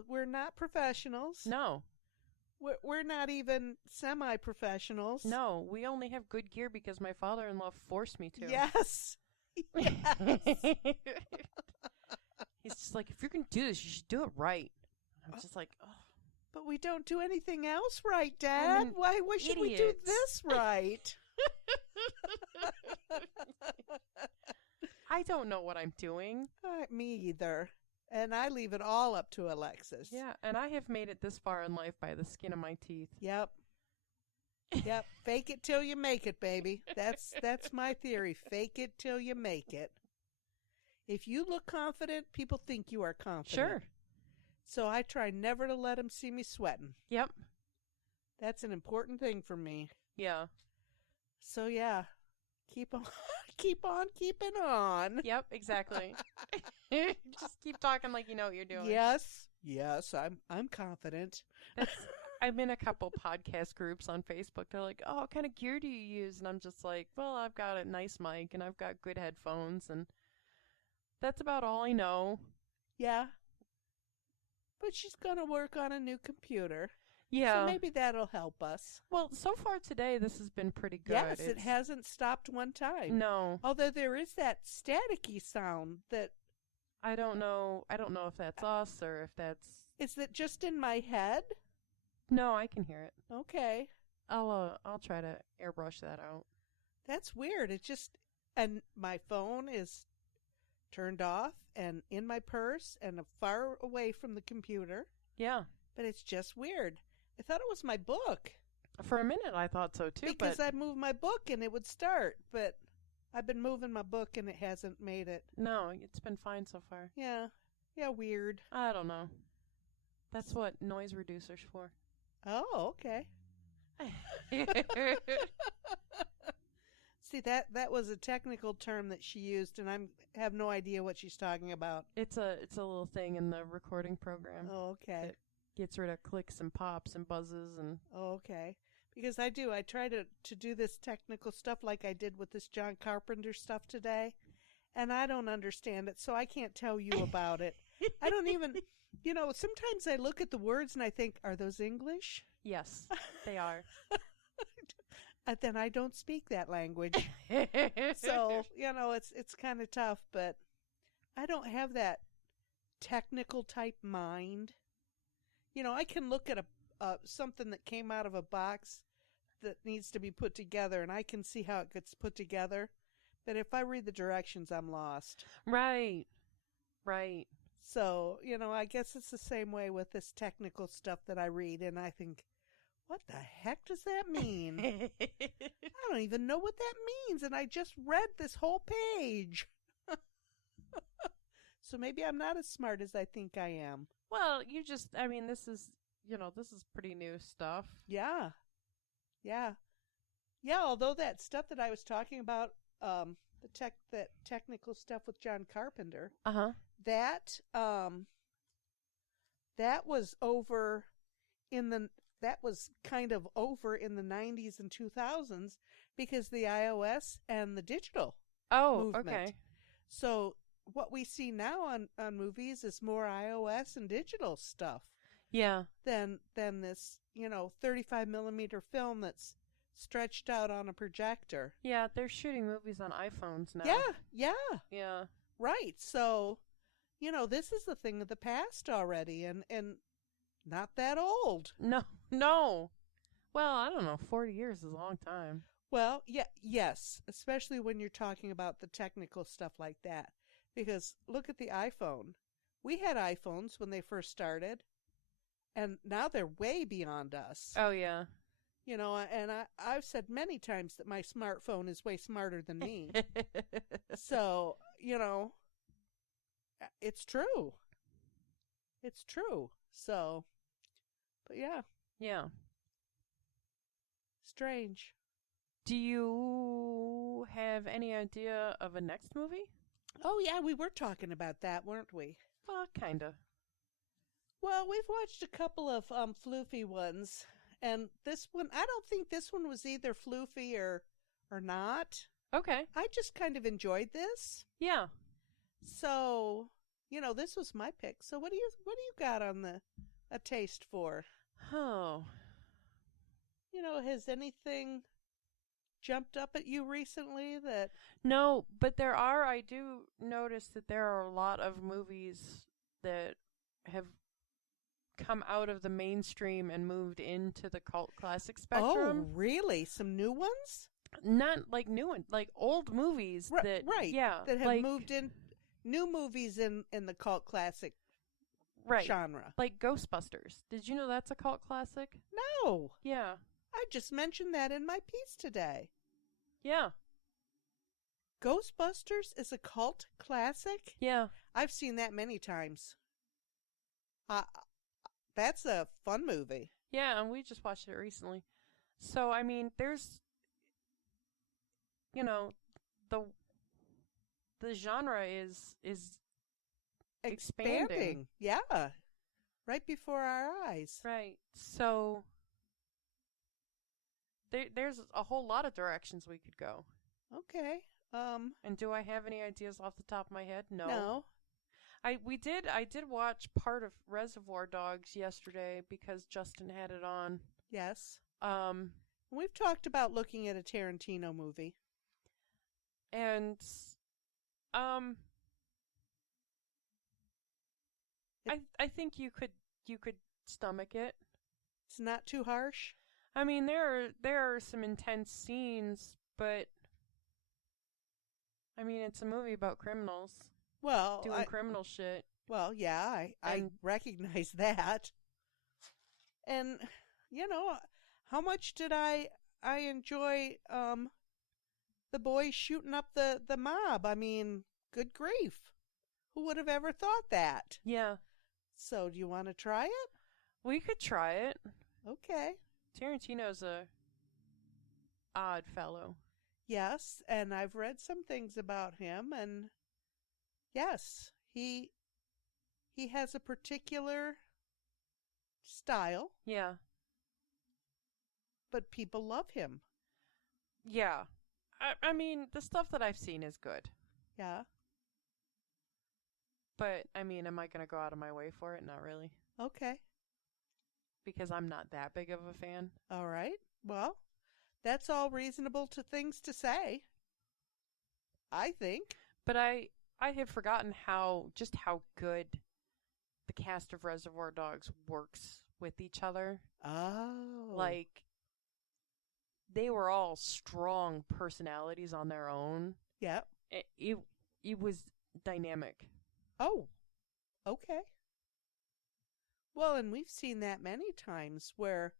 we're not professionals. No. We're not even semi-professionals. No, we only have good gear because my father-in-law forced me to. Yes. Yes. He's just like, if you're going to do this, you should do it right. I'm just like, oh. But we don't do anything else right, Dad. Why should we do this right? I don't know what I'm doing. Me either. And I leave it all up to Alexis. Yeah, and I have made it this far in life by the skin of my teeth. Yep. Yep. Fake it till you make it, baby. That's my theory. Fake it till you make it. If you look confident, people think you are confident. Sure. So I try never to let them see me sweating. Yep. That's an important thing for me. Yeah. So yeah, keep on keeping on. Yep, exactly. Just keep talking like you know what you're doing. Yes, I'm confident. I'm in a couple podcast groups on Facebook. They're like, "Oh, what kind of gear do you use?" And I'm just like, "Well, I've got a nice mic and I've got good headphones, and that's about all I know." Yeah. But she's gonna work on a new computer. Yeah. So maybe that'll help us. Well, so far today, this has been pretty good. Yes, it hasn't stopped one time. No. Although there is that staticky sound that... I don't know if that's us or if that's... Is it just in my head? No, I can hear it. Okay. I'll try to airbrush that out. That's weird. It just... And my phone is turned off and in my purse and far away from the computer. Yeah. But it's just weird. I thought it was my book. For a minute, I thought so too. Because I moved my book and it would start, but I've been moving my book and it hasn't made it. No, it's been fine so far. Yeah. Yeah, weird. I don't know. That's what noise reducer's for. Oh, okay. See, that was a technical term that she used, and I have no idea what she's talking about. It's a little thing in the recording program. Oh, okay. That gets rid of clicks and pops and buzzes and... Oh, okay. Because I try to do this technical stuff like I did with this John Carpenter stuff today, and I don't understand it, so I can't tell you about it. I don't even, sometimes I look at the words and I think, are those English? Yes, they are. And then I don't speak that language. So, it's kind of tough, but I don't have that technical type mind. I can look at something that came out of a box that needs to be put together, and I can see how it gets put together. But if I read the directions, I'm lost. Right. So, I guess it's the same way with this technical stuff that I read, and I think, what the heck does that mean? I don't even know what that means, and I just read this whole page. So maybe I'm not as smart as I think I am. Well, this is pretty new stuff. Yeah. Yeah, although that stuff that I was talking about that technical stuff with John Carpenter. Uh-huh. That that was over in the that was kind of over in the 90s and 2000s because the iOS and the digital Oh, movement. okay. So what we see now on movies is more iOS and digital stuff Yeah. than this, 35 millimeter film that's stretched out on a projector. Yeah, they're shooting movies on iPhones now. Yeah, Yeah. right. So, this is a thing of the past already and not that old. No. No. Well, I don't know. 40 years is a long time. Well, yes, especially when you're talking about the technical stuff like that. Because look at the iPhone. We had iPhones when they first started, and now they're way beyond us. Oh, yeah. And I've said many times that my smartphone is way smarter than me. So, it's true. It's true. So, but yeah, Yeah. strange. Do you have any idea of a next movie? Oh, yeah, we were talking about that, weren't we? Kinda. Well, we've watched a couple of floofy ones, and this one, I don't think this one was either floofy or not. Okay. I just kind of enjoyed this. Yeah. So, this was my pick. So what do you got on a taste for? Oh. Has anything jumped up at you recently that No, but I do notice that there are a lot of movies that have come out of the mainstream and moved into the cult classic spectrum. Oh, really? Some new ones? Not like new ones, like old movies that right. Yeah, That have like, moved in new movies in the cult classic right genre. Like Ghostbusters. Did you know that's a cult classic? No. Yeah. I just mentioned that in my piece today. Yeah. Ghostbusters is a cult classic? Yeah. I've seen that many times. That's a fun movie. Yeah, and we just watched it recently. So, I mean, there's the genre is expanding. Yeah. Right before our eyes. Right. So there's a whole lot of directions we could go. Okay. And do I have any ideas off the top of my head? No. No. I did watch part of Reservoir Dogs yesterday because Justin had it on. Yes. Um We've talked about looking at a Tarantino movie. and I think you could stomach it. It's not too harsh. I mean, there are some intense scenes, but I mean, it's a movie about criminals Well, doing criminal shit. Well, yeah, I recognize that. And how much did I enjoy the boys shooting up the mob? I mean, good grief. Who would have ever thought that? Yeah. So, do you want to try it? We could try it. Okay. Tarantino's a odd fellow. Yes, and I've read some things about him, and yes, he has a particular style, Yeah. but people love him. Yeah. I mean, the stuff that I've seen is good. Yeah. But, I mean, am I going to go out of my way for it? Not really. Okay. Because I'm not that big of a fan. All right. Well, that's all reasonable things to say, I think. But I have forgotten how good the cast of Reservoir Dogs works with each other. Oh. Like, they were all strong personalities on their own. Yep. It was dynamic. Oh. Okay. Well, and we've seen that many times where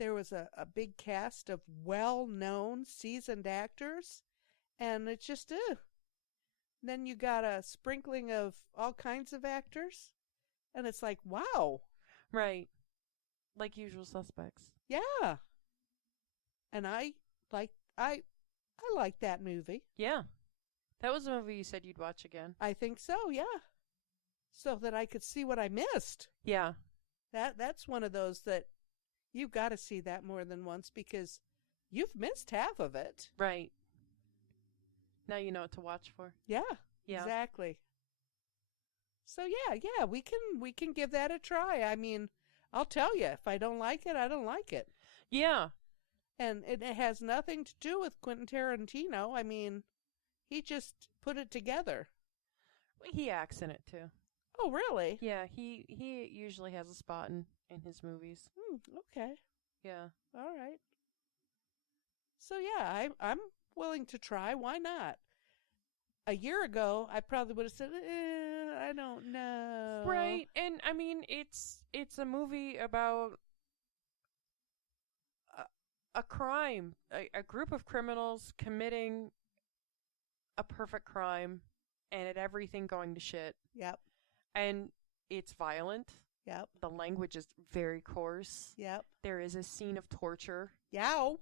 there was a big cast of well-known, seasoned actors, and it's just, Then you got a sprinkling of all kinds of actors, and it's like, wow. Right. Like Usual Suspects. Yeah. And I like that movie. Yeah. That was a movie you said you'd watch again. I think so, yeah. So that I could see what I missed. Yeah. That's one of those that you've got to see that more than once because you've missed half of it. Right. Now you know what to watch for. Yeah. Yeah. Exactly. So yeah, we can give that a try. I mean, I'll tell you, if I don't like it, I don't like it. Yeah. And it has nothing to do with Quentin Tarantino. I mean, he just put it together. He acts in it too. Oh, really? Yeah, he usually has a spot in his movies. Okay. Yeah. All right. So yeah, I'm willing to try. Why not? A year ago, I probably would have said, I don't know. Right. And I mean, it's a movie about a crime, a group of criminals committing a perfect crime and everything going to shit. Yep. And it's violent. Yep. The language is very coarse. Yep. There is a scene of torture. Yow.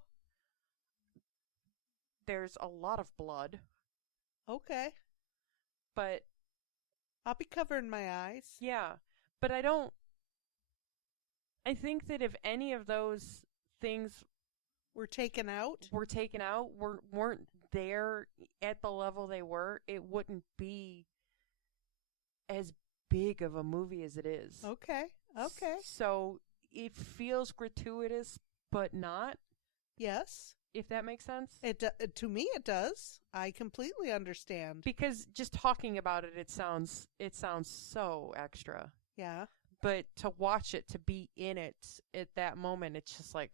There's a lot of blood. Okay. But I'll be covering my eyes. yeah. But I think that if any of those things We're taken out. were taken out, weren't there at the level they were, it wouldn't be as big of a movie as it is. Okay. Okay. So it feels gratuitous, but not, Yes. if that makes sense. To me it does. I completely understand. Because just talking about it, it sounds so extra. Yeah. But to watch it, to be in it at that moment, it's just like,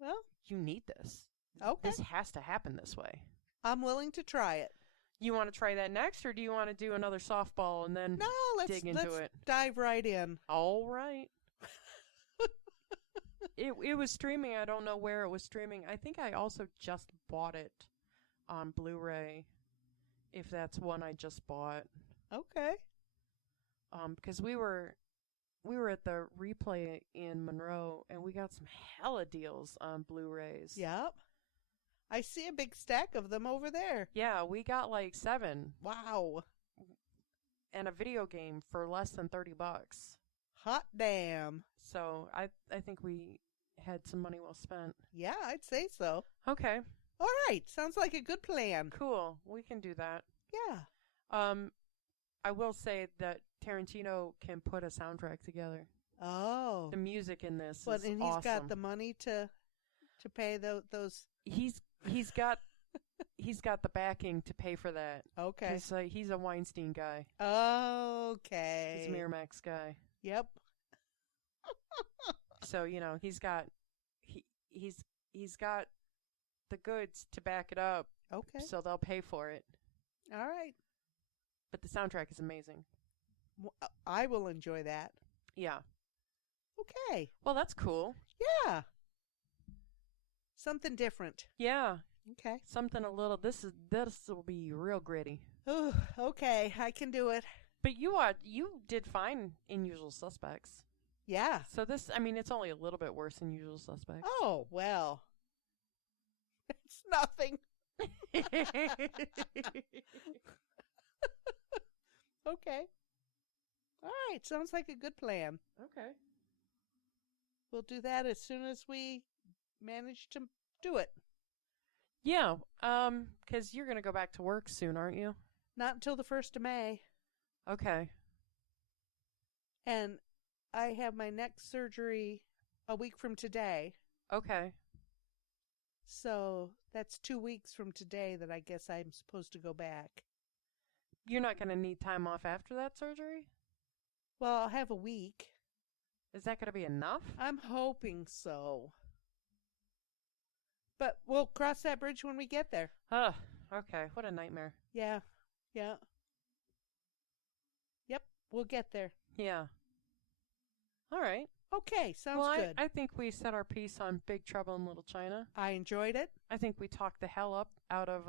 Well, you need this. okay. This has to happen this way. I'm willing to try it. You want to try that next, or do you want to do another softball and then No, dig into it? dive right in. All right. It was streaming. I don't know where it was streaming. I think I also just bought it on Blu-ray, if that's one I just bought. Okay. Because we were at the Replay in Monroe, and we got some hella deals on Blu-rays. Yep. I see a big stack of them over there. Yeah, we got like 7 Wow. and a video game for less than $30. Hot damn. So I think we had some money well spent. Yeah, I'd say so. Okay, All right. Sounds like a good plan. cool. We can do that. Yeah. I will say that Tarantino can put a soundtrack together. Oh. The music in this But is and awesome. he's got the money to pay those. He's got the backing to pay for that. Okay. He's a Weinstein guy. Okay. He's a Miramax guy. Yep. So he's got the goods to back it up. Okay. So they'll pay for it. All right. But the soundtrack is amazing. I will enjoy that. Yeah. Okay. Well, that's cool. Yeah. Something different. Yeah. Okay. Something a little. This will be real gritty. Oh, okay. I can do it. But you did fine in Usual Suspects. Yeah. So this, I mean, it's only a little bit worse than Usual Suspects. Oh, well. It's nothing. Okay. All right. Sounds like a good plan. Okay. We'll do that as soon as we manage to do it. Yeah. Because you're gonna go back to work soon, aren't you? Not until the 1st of May. Okay. And I have my next surgery a week from today. Okay. So that's 2 weeks from today that I guess I'm supposed to go back. You're not gonna need time off after that surgery? Well, I'll have a week. Is that gonna be enough? I'm hoping so. But we'll cross that bridge when we get there. Ugh. Okay. What a nightmare. Yeah. Yeah. Yep. We'll get there. Yeah. All right. Okay. Sounds well, good. I think we set our piece on Big Trouble in Little China. I enjoyed it. I think we talked the hell up out of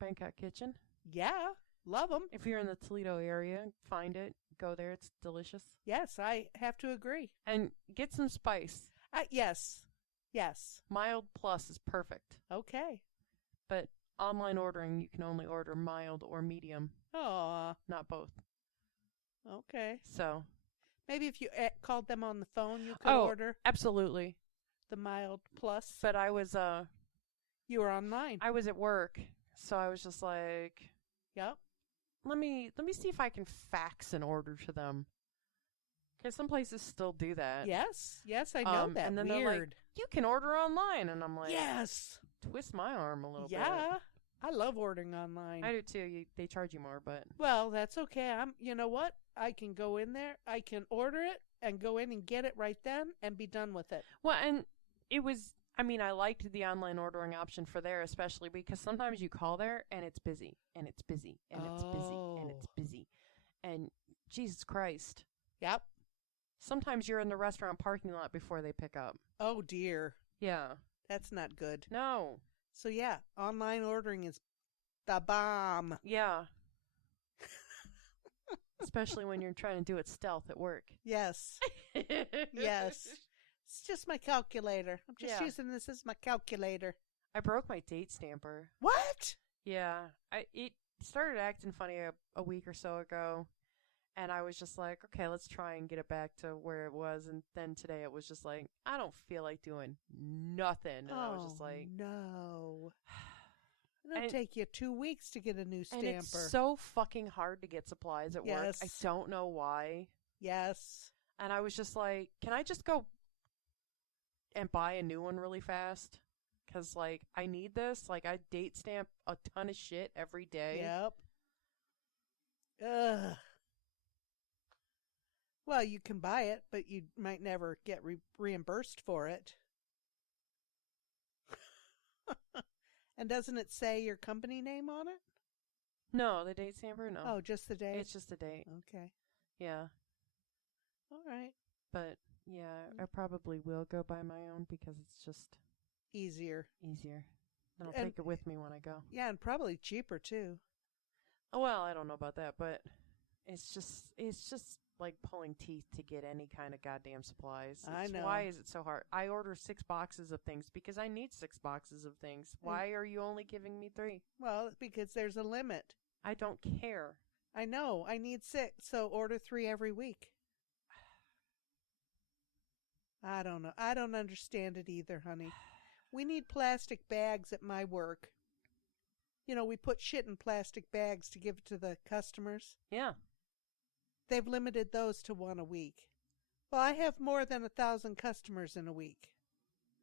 Bangkok Kitchen. Yeah. Love them. If you're in the Toledo area, find it. Go there. It's delicious. Yes, I have to agree. And get some spice. Yes. Yes. Mild plus is perfect. Okay. But online ordering, you can only order mild or medium, Oh, not both. okay. So, Maybe if you called them on the phone, you could oh, order absolutely. the mild plus. But You were online. I was at work, so I was just like, Yep. let me see if I can fax an order to them. Because some places still do that. Yes. Yes, I know that. And then they're like, Weird. you can order online, and I'm like, Yes. twist my arm a little bit. Yeah. I love ordering online. I do too. They charge you more, but Well, that's okay. You know what? I can go in there, I can order it and go in and get it right then and be done with it. well, and it was. I mean, I liked the online ordering option for there, especially because sometimes you call there and it's busy, and it's busy, and it's busy, and it's busy, and Jesus Christ, Yep. sometimes you're in the restaurant parking lot before they pick up. Oh dear. Yeah, That's not good. no, So yeah, online ordering is the bomb. yeah, especially when you're trying to do it stealth at work. Yes. Yes. It's just my calculator. I'm just Yeah. using this as my calculator. I broke my date stamper. What? Yeah, it started acting funny a week or so ago, and I was just like, okay, let's try and get it back to where it was. And then today it was just like, I don't feel like doing nothing, and I was just like, no. It'll And- take you 2 weeks to get a new and stamper. it's so fucking hard to get supplies at work. I Yes. don't know why. Yes. And I was just like, can I just go and buy a new one really fast? Because, like, I need this. Like, I date stamp a ton of shit every day. Yep. Ugh. Well, you can buy it, but you might never get reimbursed for it. And doesn't it say your company name on it? No, the date stamper, no. Oh, just the date? It's just a date. Okay. Yeah. All right. But, yeah, I probably will go buy my own because it's just Easier. easier. And I'll And- take it with me when I go. Yeah, and probably cheaper too. Oh, well, I don't know about that, but it's just like pulling teeth to get any kind of goddamn supplies. I know. Why is it so hard? I order 6 boxes of things because I need 6 boxes of things. Why are you only giving me 3? Well, because there's a limit. I don't care. I know. I need 6, so order 3 every week. I don't know. I don't understand it either, honey. We need plastic bags at my work. You know, we put shit in plastic bags to give to the customers. Yeah. They've limited those to 1 a week. Well, I have more than 1,000 customers in a week.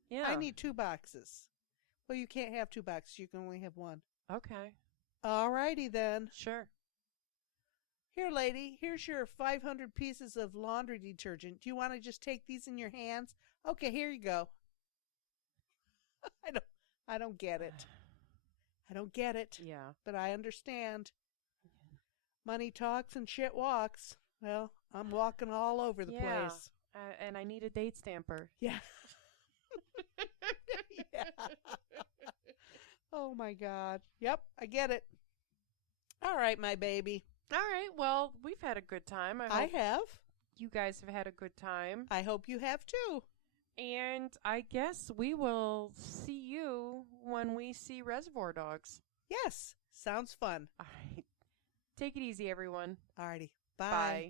Yeah. I need 2 boxes. Well, you can't have 2 boxes. You can only have 1. Okay. All righty then. Sure. Here, lady, here's your 500 pieces of laundry detergent. Do you want to just take these in your hands? Okay, here you go. I don't get it. I don't get it, Yeah. but I understand. Money talks and shit walks. Well, I'm walking all over the Yeah. place. And I need a date stamper. Yeah. Yeah. Oh my God. Yep, I get it. All right, my baby. All right. Well, we've had a good time. I I hope have. you guys have had a good time. I hope you have too. And I guess we will see you when we see Reservoir Dogs. Yes, sounds fun. All right. Take it easy, everyone. Alrighty. Bye. Bye.